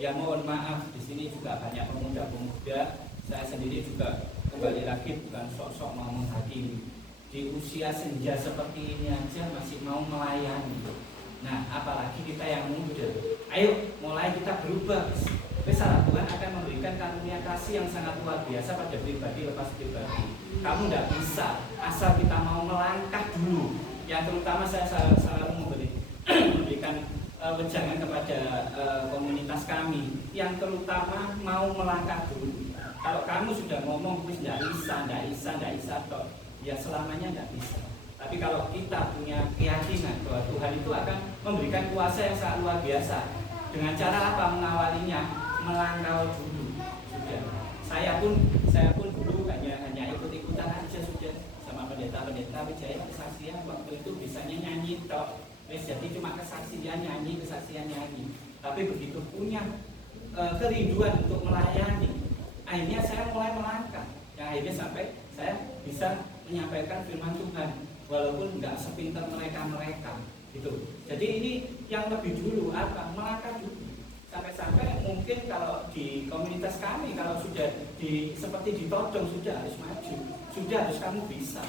ya? Mohon maaf, di sini juga banyak pemuda-pemuda. Saya sendiri juga kembali lagi bukan sok-sok mau menghakimi, di usia senja seperti ini aja masih mau melayani. Nah, apalagi kita yang muda. Ayo, mulai kita berubah. Besar Tuhan akan memberikan karunia kasih yang sangat luar biasa pada pribadi lepas pribadi. Kamu tidak bisa asal kita mau melangkah dulu. Yang terutama saya selalu memberikan wejangan kepada komunitas kami yang terutama mau melangkah dulu. Kalau kamu sudah ngomong terus tidak bisa, toh ya selamanya tidak bisa. Tapi kalau kita punya keyakinan bahwa Tuhan itu akan memberikan kuasa yang sangat luar biasa. Dengan cara apa mengawalinya? Melangkah dulu. Sudah. Saya pun dulu hanya ikut-ikutan aja sudah sama pendeta Wijaya kesaksian waktu itu bisanya nyanyi toh. Jadi cuma kesaksian nyanyi. Tapi begitu punya kerinduan untuk melayani, akhirnya saya mulai melangkah. Yang akhirnya sampai saya bisa menyampaikan firman Tuhan walaupun nggak sepintar mereka gitu. Jadi ini yang lebih dulu apa? Melangkah dulu. Sampai mungkin kalau di komunitas kami kalau sudah seperti ditodong sudah harus maju, sudah harus kamu bisa.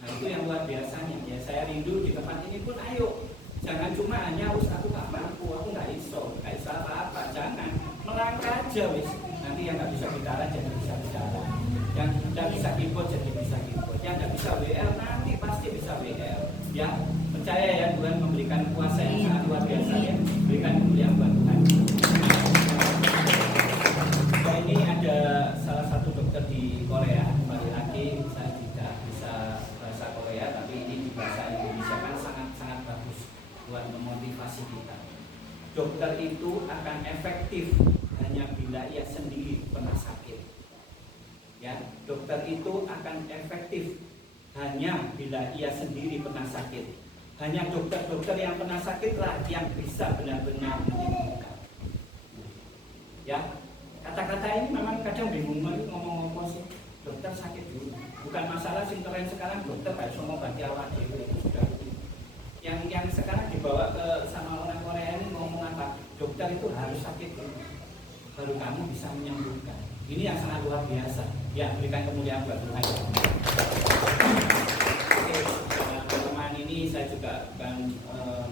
Nah itu yang luar biasanya ya. Saya rindu di tempat ini pun ayo. Jangan cuma hanya aku gak mampu, aku gak iso apa-apa. Jangan, melangkah aja wis. Nanti yang gak bisa bicara jadi bisa bicara, yang gak bisa keyboard jadi bisa keyboard, yang gak bisa WL nanti pasti bisa WL. Ya, percaya ya Tuhan memberikan kuasa yang sangat luar biasa ya. Berikan kemuliaan buat Tuhan. Nah, ini ada salah satu dokter di Korea. Kembali lagi saya tidak bisa bahasa Korea, tapi ini di bahasa Indonesia kan sangat bagus buat memotivasi kita. Dokter itu akan efektif hanya bila ia sendiri pernah sakit. Ya, dokter itu akan efektif hanya bila ia sendiri pernah sakit. Hanya dokter-dokter yang pernah sakitlah yang bisa benar-benar menyembuhkan. Ya, kata-kata ini memang kadang bingung ngomong apa sih. Dokter sakit dulu. Bukan masalah sing keren sekarang dokter kayak semua bagi awak dewe itu sudah. Yang sekarang dibawa ke sama orang Korea ini ngomong apa? Dokter itu harus sakit dulu, baru kamu bisa menyembuhkan. Ini yang sangat luar biasa. Ya, berikan kemuliaan buat Tuhan. Oke, teman-teman ini saya juga bukan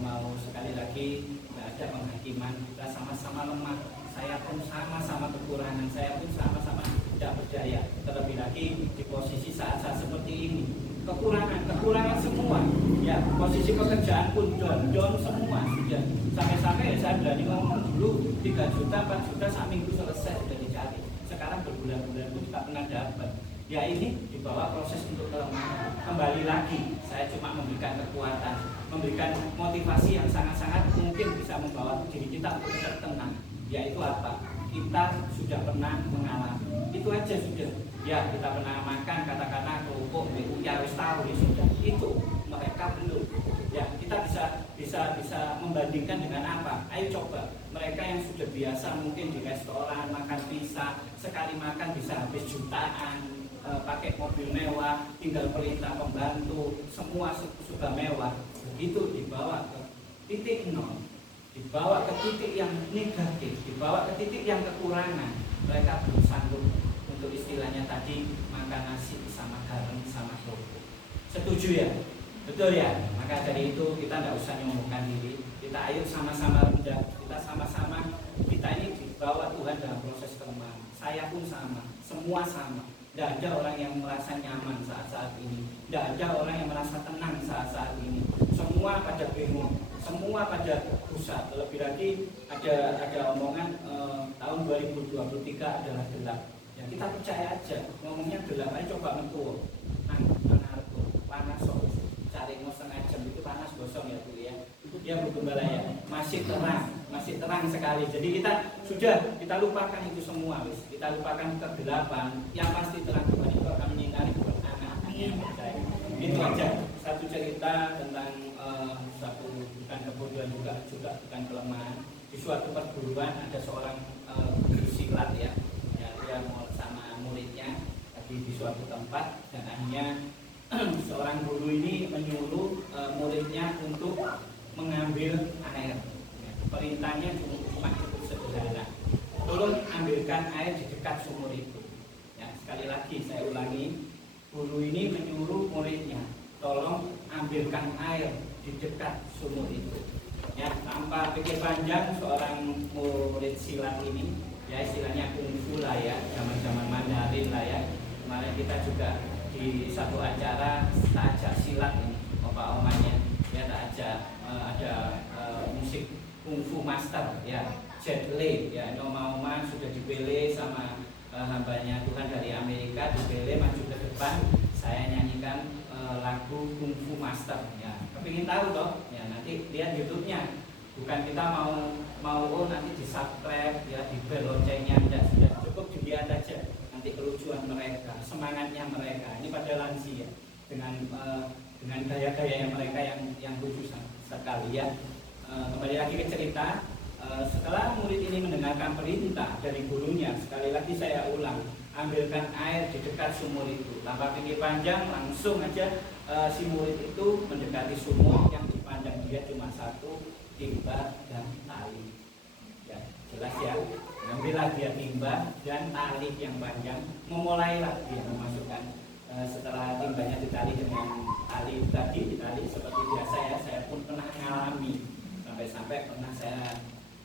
mau sekali lagi tidak ada penghakiman. Kita sama-sama lemah. Saya pun sama-sama kekurangan. Saya pun sama-sama tidak berdaya. Terlebih lagi di posisi saat-saat seperti ini. Kekurangan semua ya, posisi pekerjaan pun down semua sudah sampai ya saya berani ngomong dulu 3 juta 4 juta saat minggu selesai sudah dicari, sekarang berbulan-bulan pun tidak pernah dapat ya. Ini dibawa proses untuk kelemahan. Kembali lagi saya cuma memberikan kekuatan, memberikan motivasi yang sangat-sangat mungkin bisa membawa diri kita untuk tetap tenang, yaitu apa? Kita sudah pernah mengalami itu aja sudah ya. Kita pernah makan kata-kata pokok BU ya wis tahu ya sudah, itu mereka belum. Ya, kita bisa membandingkan dengan apa? Ayo coba, mereka yang sudah biasa mungkin di restoran makan pizza, sekali makan bisa habis jutaan, pakai mobil mewah, tinggal perintah pembantu, semua sudah mewah. Begitu dibawa ke titik nol, dibawa ke titik yang negatif, dibawa ke titik yang kekurangan, mereka belum sanggup untuk istilahnya tadi makan nasi sama garam sama kerupuk. Setuju ya? Betul ya? Maka dari itu kita tidak usah nyombongkan diri, kita ayo sama-sama rendah, kita sama-sama, kita ini dibawa Tuhan dalam proses kelemahan. Saya pun sama, semua sama. Tidak ada orang yang merasa nyaman saat-saat ini, tidak ada orang yang merasa tenang saat-saat ini. Semua pada bingung, semua pada pusat. Lebih lagi ada omongan tahun 2023 adalah gelap. Ya kita percaya aja, ngomongnya gelap aja, coba mentua nanarko, panas sok, cari mau setengah jam itu panas gosong ya dulu ya. Ya Bu Gembala ya, masih terang sekali. Jadi kita lupakan itu semua, kita lupakan kegelapan. Yang pasti terang Tuhan itu akan menyinari anak-anaknya. Itu aja satu cerita tentang satu bukan kebodohan juga bukan kelemahan. Di suatu perguruan ada seorang guru silat ya, dia mau sama muridnya di suatu tempat dan akhirnya seorang guru ini menyuruh muridnya untuk mengambil air. Perintahnya cuma cukup sederhana. Tolong ambilkan air di dekat sumur itu. Ya, sekali lagi saya ulangi, guru ini menyuruh muridnya, tolong ambilkan air di dekat sumur itu. Ya, tanpa pikir panjang seorang murid silat ini, ya istilahnya kungfu lah ya, zaman-zaman Mandarin lah ya. Kemarin kita juga di satu acara tak ajak silat ini, opa-omanya ya tak ajak ada musik kungfu master ya, Jet Li ya, Oma sudah dipilih sama hambanya Tuhan dari Amerika, dipilih maju ke depan, saya nyanyikan lagu kungfu master ya. Kepingin tahu toh ya, nanti lihat YouTube-nya, bukan kita mau nanti di subscribe ya, di bel loncengnya, sudah cukup dilihat aja nanti kelucuan mereka, semangatnya mereka. Ini pada lansia dengan gaya-gaya mereka yang lucu sekali ya. Kembali lagi ke cerita. Setelah murid ini mendengarkan perintah dari gurunya, sekali lagi saya ulang, ambilkan air di dekat sumur itu. Tanpa pikir panjang, langsung aja si murid itu mendekati sumur yang dipandang dia cuma satu, timba dan tali. Ya, jelas ya. Ambillah dia timba dan tali yang panjang, memulailah dia memasukkan. Setelah timbanya ditali dengan tali tadi, ditali seperti biasa ya, saya pun pernah mengalami sampai pernah saya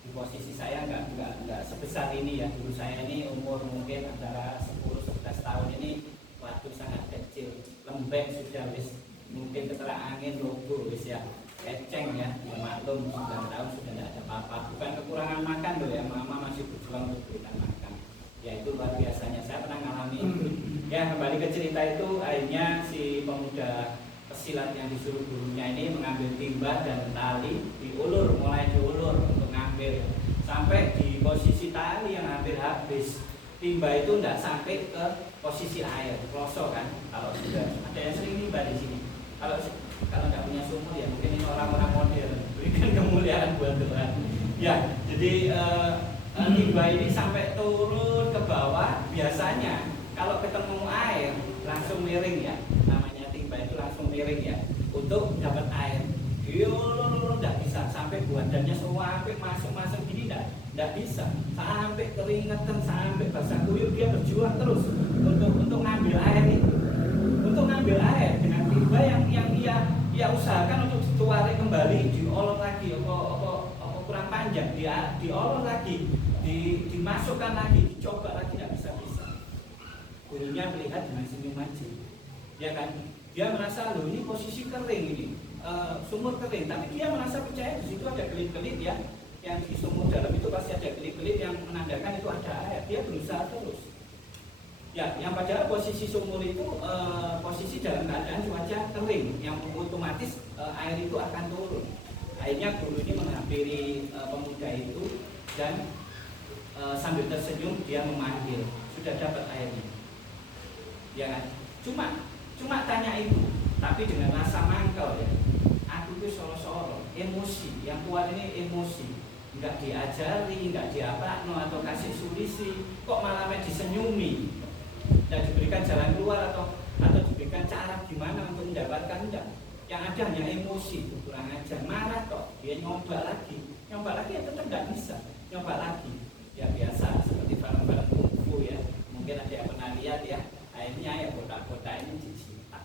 di posisi saya nggak sebesar ini ya. Dulu saya ini umur mungkin antara 10-11 tahun ini, waktu sangat kecil, lembek sudah wis, mungkin ketera angin logo wis ya, keceng ya, maklum 9 tahun sudah tidak ada apa-apa. Bukan kekurangan makan loh ya, mama masih berjuang untuk berikan makan. Ya itu luar biasanya, saya pernah mengalami itu. Ya kembali ke cerita itu, akhirnya si pemuda pesilat yang disuruh gurunya ini mengambil timba dan tali, mulai diulur untuk ngambil sampai di posisi tali yang hampir habis. Timba itu tidak sampai ke posisi air, pelosok kan. Kalau sudah ada yang sering timba di sini. Kalau nggak punya sumur ya mungkin ini orang-orang modern, berikan kemuliaan buat Tuhan. Ya, jadi timba ini sampai turun ke bawah. Biasanya kalau ketemu air langsung miring ya, namanya timba itu langsung miring ya, untuk dapat air. Diulur tidak bisa sampai badannya sampai masuk gini, tidak bisa, sampai keringetan, sampai basah kuyup, dia berjuang terus untuk ngambil air itu, untuk ngambil air dengan timba yang dia usahakan untuk dituari kembali, diolor lagi, kurang panjang, dia diolor lagi, dimasukkan lagi, dicoba lagi, tidak bisa. Gurunya melihat dengan senyum aja, ya kan? Dia merasa loh ini posisi kering ini, sumur kering, tapi dia merasa percaya di situ ada kelip-kelip ya, yang di sumur dalam itu pasti ada kelip-kelip yang menandakan itu ada air. Dia berusaha terus. Ya, yang padahal posisi sumur itu posisi dalam keadaan cuaca kering, yang otomatis air itu akan turun. Akhirnya guru ini menghampiri pemuda itu dan sambil tersenyum dia memanggil, sudah dapat airnya. Ya kan? Cuma Cuma tanya itu, tapi dengan rasa mangkal ya. Aku itu soro-soro, emosi. Yang kuat ini emosi. Enggak diajari, enggak diapakno atau kasih solusi, kok malah disenyumi. Tidak diberikan jalan keluar atau diberikan cara gimana untuk mendapatkan enggak. Yang ada hanya emosi, kurang ajar, marah kok. Dia nyoba lagi ya tetap enggak bisa. Nyoba lagi, ya biasa seperti film-film kungfu ya. Mungkin ada yang pernah lihat ya. Akhirnya ya botak-botak ini dicitak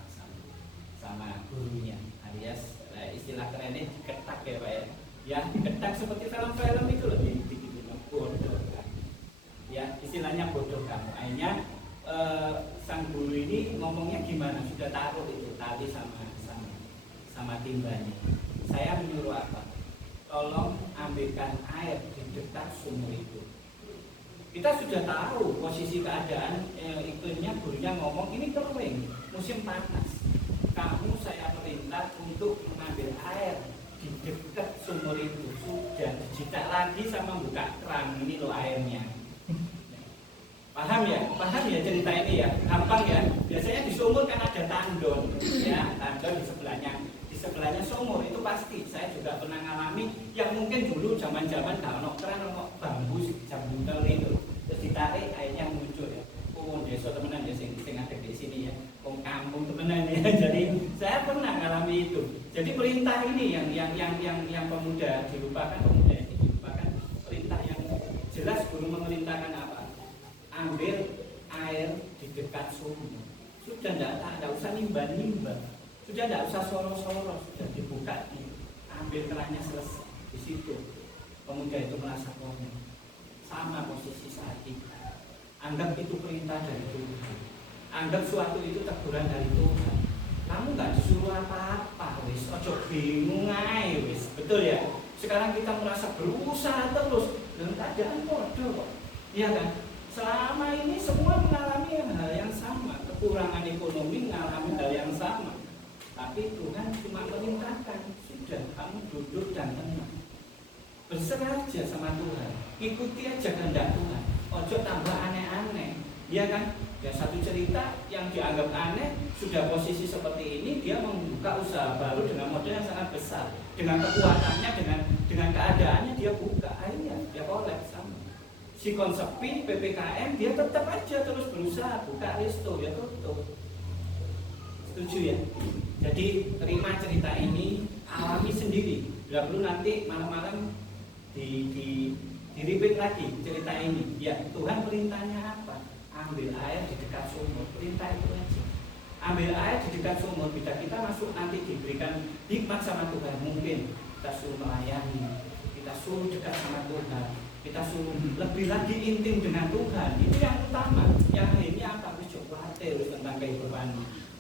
sama gurunya, alias istilah kerennya diketak ya Pak ya. Ya diketak seperti film-film itu loh, dibikin bodoh kan. Ya istilahnya bodoh kamu. Akhirnya sang guru ini ngomongnya gimana? Sudah taruh itu tali sama timbanya. Saya menyuruh apa? Tolong ambilkan air di dekat sumur itu. Kita sudah tahu posisi keadaan iklimnya, gurunya ngomong ini kering, musim panas. Kamu saya perintah untuk mengambil air di dekat sumur itu. Sudah dijitak lagi sama buka keran, ini loh airnya. Paham ya cerita ini ya, gampang ya. Biasanya di sumur kan ada tandon, ya tandon di sebelahnya sumur itu pasti. Saya juga pernah ngalami yang mungkin dulu zaman-zaman kalau keran bambu jambuntel itu, terus ditarik airnya muncul ya. Oh desa temenan ya sing ada di sini ya, kampung temenan ya. Jadi saya pernah ngalami itu. Jadi perintah ini yang pemuda dilupakan, perintah yang jelas guru memerintahkan apa? Ambil air di dekat sumur. Sudah tidak usah nimba-nimba. Sudah tidak usah soro-soro, sudah dibuka, ambil kerannya selesai. Di situ pemuda itu merasa ngomong. Sama posisi saat kita. Anggap itu perintah dari Tuhan. Anggap suatu itu teguran dari Tuhan. Kamu nggak disuruh apa-apa, wis. Ojo bingung aja, wis. Betul ya? Sekarang kita merasa berusaha terus, dalam keadaan bodoh kok. Iya kan? Selama ini semua mengalami hal yang sama. Kekurangan ekonomi mengalami hal yang sama. Tapi Tuhan cuma memerintahkan, sudah kamu duduk dan tenang. Berserah aja sama Tuhan. Ikuti aja kehendak Tuhan. Ojo tambah aneh-aneh. Iya kan? Ya satu cerita yang dianggap aneh, sudah posisi seperti ini, dia membuka usaha baru dengan modal yang sangat besar. Dengan kekuatannya, dengan keadaannya dia buka. Akhirnya dia kolek sama. Si konsepi, PPKM, dia tetap aja terus berusaha buka resto, ya tutup. Setuju ya? Jadi terima cerita ini, alami sendiri. Bila perlu nanti malam-malam di repeat lagi cerita ini. Ya Tuhan perintahnya apa? Ambil air di dekat sumur. Perintah itu aja. Ambil air di dekat sumur. Bila kita masuk nanti diberikan hikmat sama Tuhan. Mungkin kita suruh melayani, kita suruh dekat sama Tuhan, kita suruh lebih lagi intim dengan Tuhan. Itu yang utama. Yang lainnya apa? Coba terus tentang kehidupan.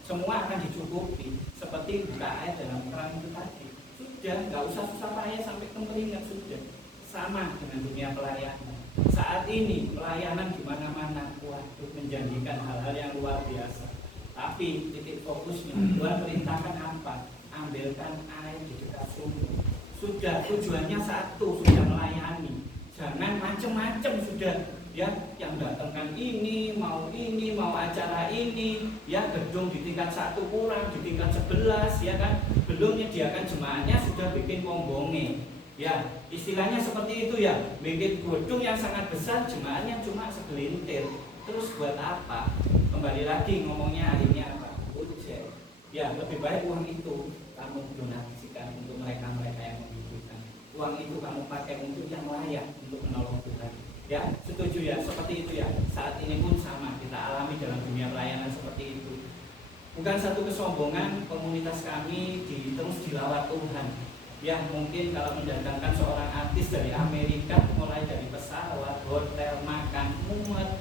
Semua akan dicukupi. Seperti buka air dalam keran itu tadi. Sudah, nggak usah susah payah sampai kemeringat sudah. Sama dengan dunia pelayanan. Saat ini pelayanan di mana-mana, waduh, menjanjikan hal-hal yang luar biasa. Tapi titik fokusnya Tuhan perintahkan apa? Ambilkan air di dekat sumur. Sudah, tujuannya satu, sudah melayani. Jangan macam-macam sudah. Ya, yang datangkan ini mau acara ini, ya gedung di tingkat 1 kurang, di tingkat 11, ya kan, belum menyediakan jemaahnya sudah bikin bombonge, ya istilahnya seperti itu ya, bikin gedung yang sangat besar, jemaahnya cuma segelintir, terus buat apa? Kembali lagi ngomongnya akhirnya apa? Ujian. Ya lebih baik uang itu kamu donasikan untuk mereka-mereka yang membutuhkan, uang itu kamu pakai untuk yang layak, untuk menolong Tuhan. Ya, setuju ya, seperti itu ya. Saat ini pun sama, kita alami dalam dunia pelayanan seperti itu. Bukan satu kesombongan komunitas kami terus dilawat Tuhan. Ya, mungkin kalau mendatangkan seorang artis dari Amerika, mulai dari pesawat, hotel, makan, mumet.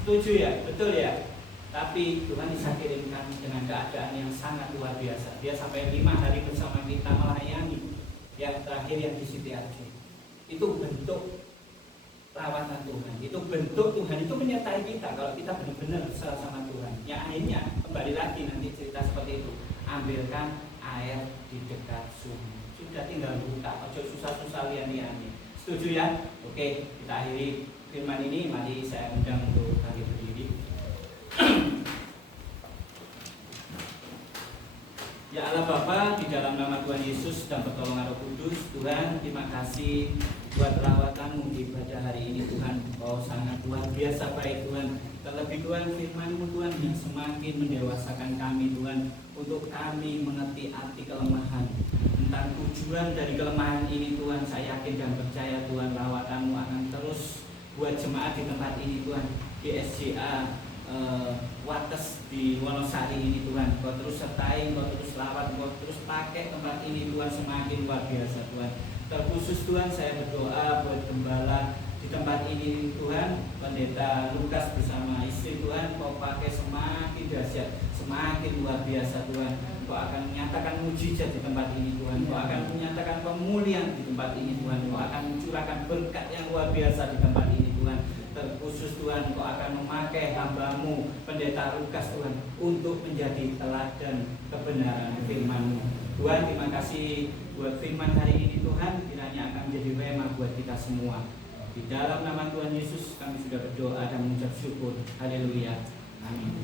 Setuju ya, betul ya. Tapi Tuhan bisa kirimkan dengan keadaan yang sangat luar biasa. Dia sampai 5 hari bersama kita melayani. Yang terakhir yang di Sitiarjo. Itu bentuk rawatan Tuhan, itu bentuk Tuhan itu menyertai kita kalau kita benar-benar sama Tuhan. Ya akhirnya kembali lagi nanti cerita seperti itu. Ambilkan air di dekat sumur. Sudah tinggal buka, ojo susah-susah lian-liannya. Setuju ya? Oke, kita akhiri firman ini. Mari saya undang untuk bagi berdiri. nama Tuhan Yesus dan pertolongan Roh Kudus, Tuhan, terima kasih buat rawatan-Mu di pada hari ini, Tuhan. Kau sangat luar biasa baik, Tuhan. Terlebih Tuhan, firman-Mu Tuhan yang semakin mendewasakan kami, Tuhan, untuk kami mengerti arti kelemahan. Tentang tujuan dari kelemahan ini, Tuhan, saya yakin dan percaya, Tuhan, rawatan-Mu akan terus buat jemaat di tempat ini, Tuhan, di SJA Wates di Wonosari ini, Tuhan. Kau terus sertai, Kau terus lawat, Kau terus pakai tempat ini, Tuhan, semakin luar biasa, Tuhan. Terkhusus Tuhan, saya berdoa buat gembala di tempat ini, Tuhan, Pendeta Lukas bersama istri, Tuhan, Kau pakai semakin dahsyat, semakin luar biasa, Tuhan. Kau akan menyatakan mujizat di tempat ini, Tuhan. Kau akan menyatakan pemulihan di tempat ini, Tuhan. Kau akan mencurahkan berkat yang luar biasa di tempat ini, Tuhan. Terkhusus Tuhan, Kau akan memakai hamba-Mu Pendeta Lukas, Tuhan, untuk menjadi teladan kebenaran firman-Mu. Tuhan, terima kasih buat firman hari ini, Tuhan, kiranya akan menjadi rema buat kita semua. Di dalam nama Tuhan Yesus kami sudah berdoa dan mengucap syukur. Haleluya. Amin.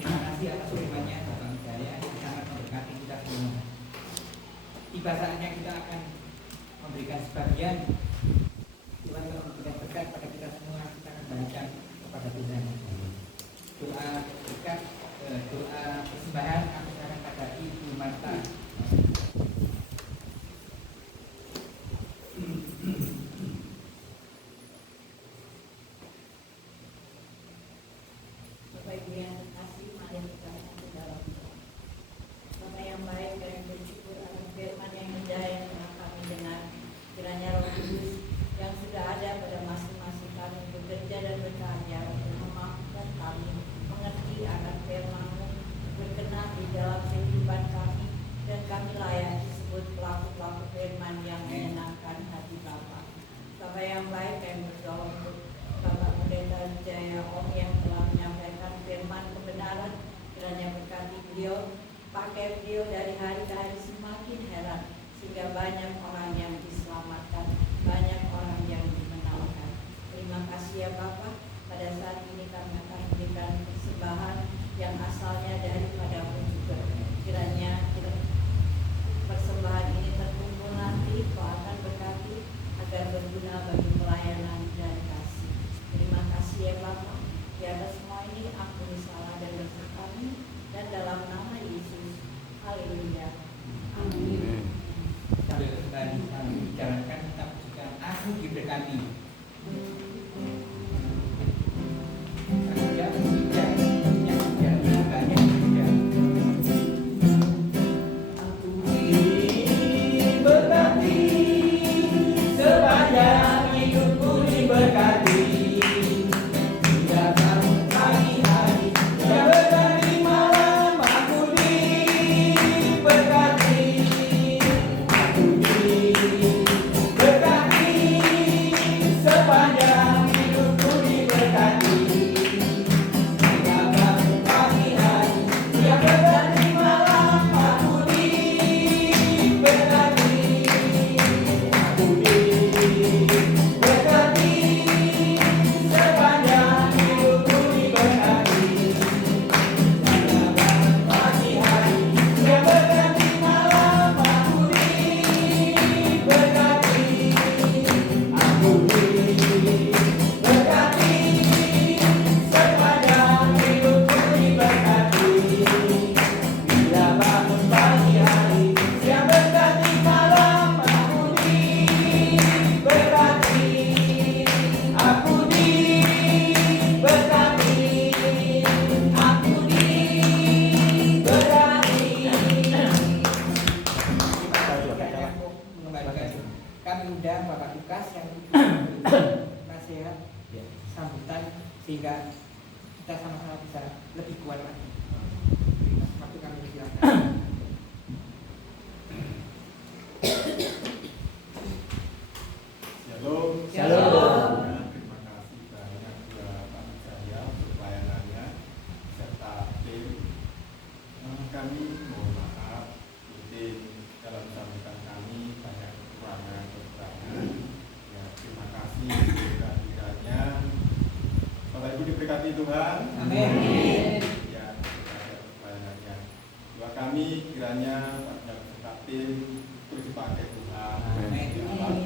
Terima kasih atas firman-Nya, Bapak Hidayat, yang sangat memberkati kita semua. Tiba saatnya kita akan memberikan sebagian. Tuhan telah memberikan berkat pada kita semua, kita akan berikan kepada Tuhan. Doa berkat, doa persembahan aku serahkan pada Ibu Marta. Bapak Ibu yang terkasih, mari kita masuk ke dalam doa. Bapak yang baik, kami bersyukur atas firman yang indah yang telah kami dengar. Kiranya Roh Kudus yang sudah ada pada masing-masing kami bekerja dan berkarya untuk memampukan kami mengerti akan firman-Mu, berkenan di dalam kehidupan kami, dan kami layak disebut pelaku-pelaku firman yang menyenangkan hati Bapa. Bapak yang baik, kami berdoa untuk Bapak Pendeta Jaya Om yang telah menyampaikan firman kebenaran. Kiranya berkati beliau, pakai beliau dari hari ke hari semakin heran, sehingga banyak orang yang diselamatkan, banyak orang yang dimenangkan. Terima kasih ya Bapak. Pada saat ini kami akan memberikan persembahan yang asalnya daripada-Mu juga. Kiranya persembahan ini terkumpul nanti, Kau akan berkati agar berguna bagi pelayanan dan kasih. Terima kasih ya Bapak. Di atas semua ini ampuni salah dan dosa kami, dan dalam nama Yesus. Haleluya. Amin. Sambil kembali kami bicarakan tentang pujian Aku Diberkati. Aku tidak berbicara, yang tidak banyak berbicara. Diberkati, sepanjang hidupku diberkati. Setiap pagi hari, setiap berganti malam, aku diberkati. Aku diberkati, sepanjang hidupku diberkati. Setiap pagi hari, setiap berganti malam, aku diberkati. Aku diberkati, sepanjang hidupku diberkati. Setiap pagi hari, setiap berganti malam, aku diberkati. Aku diberkati, sepanjang hidupku diberkati. Bila bangun pagi hari, siang berganti malam, aku diberkati. Aku diberkati. Aku diberkati. Kiranya aku mengembalikan. Kami undang Bapak Lukas yang nasihat, sambutan, sehingga kita sama-sama bisa lebih kuat lagi. Waktu kami silakan. Shalom. Shalom. Terima kasih banyak buat Pak Jaya untuk pelayanannya serta tim. Kami mohon maaf, mungkin dalam sambutan kami banyak kekurangan. Ya, terima kasih kehadirannya Bapak Ibu Tuhan. Amin. Ya, kita pelayanannya. Doa kami kiranya pada beserta tim terus dipakai Tuhan. Amin. Di alam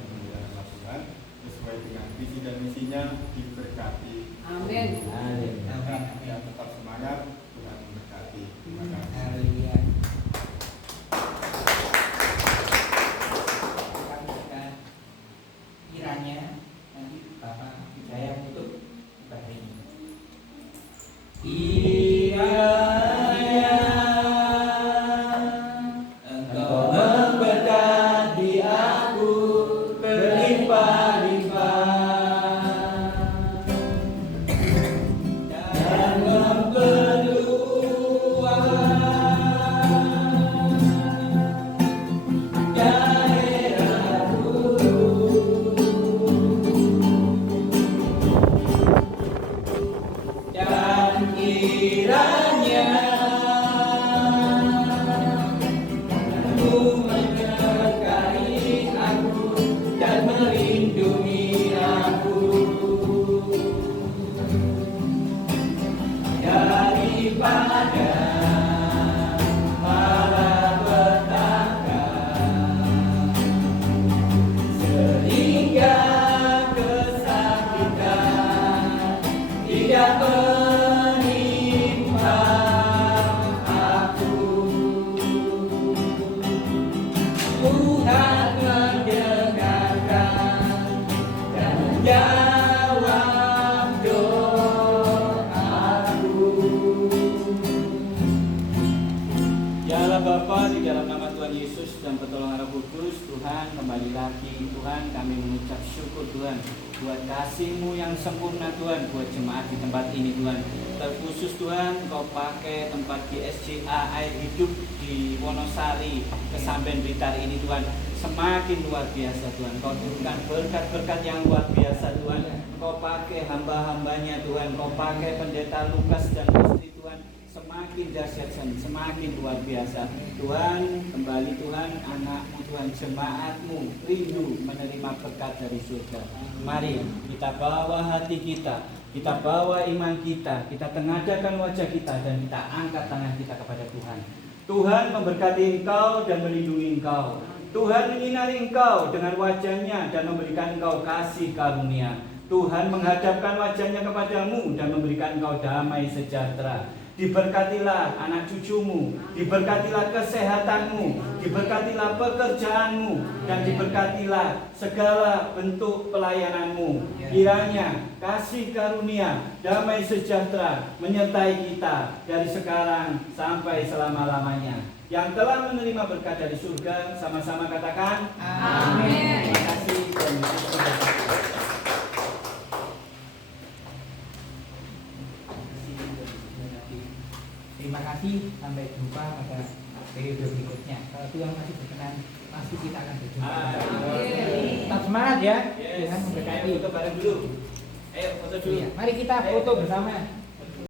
nama Tuhan sesuai dengan visi dan misinya diberkati. Amin. Ya, tetap semangat, Tuhan memberkati. Terima kasih. Haleluya. Kami juga kiranya nanti Bapak Wijaya untuk ibadah ini. Kiranya Engkau memberkati aku berlimpah-limpah dan memperluas daerahku. Dan kiranya Mu menyertai aku dan melindungi aku daripada malapetaka sehingga kesakitan tidak menimpa aku. Tuhan mendengarkan dan menjawab doaku. Ya Allah Bapa, di dalam nama Tuhan Yesus dan pertolongan Roh Kudus, Tuhan kembali lagi Tuhan kami mengucap syukur Tuhan buat kasih-Mu yang sempurna Tuhan buat jemaat di tempat ini Tuhan. Terkhusus Tuhan Kau pakai tempat GSJA Air Hidup di Wonosari Kesamben Blitar ini Tuhan semakin luar biasa Tuhan. Kau turunkan berkat-berkat yang luar biasa Tuhan. Kau pakai hamba-hambanya Tuhan. Kau pakai pendeta Lukas dan istri Tuhan semakin dahsyat dan semakin luar biasa. Tuhan, kembali Tuhan, anak-Mu Tuhan, jemaat-Mu rindu menerima berkat dari surga. Mari kita bawa hati kita bawa iman kita tengadahkan wajah kita dan kita angkat tangan kita kepada Tuhan. Tuhan memberkati engkau dan melindungi engkau. Tuhan menyinari engkau dengan wajahnya dan memberikan engkau kasih karunia. Tuhan menghadapkan wajahnya kepadamu dan memberikan engkau damai sejahtera. Diberkatilah anak cucumu, diberkatilah kesehatanmu, diberkatilah pekerjaanmu, dan diberkatilah segala bentuk pelayananmu. Kiranya kasih karunia, damai sejahtera menyertai kita dari sekarang sampai selama-lamanya. Yang telah menerima berkat dari surga, sama-sama katakan Amin. Terima kasih dan Terima kasih, sampai jumpa pada periode berikutnya. Kalau Tuhan masih berkenan, pasti kita akan berjumpa. Amin. Tetap semangat ya. Yes. Tuhan memberkati. Ayo foto bareng dulu. Ayo foto dulu. Iya. Mari kita foto bersama.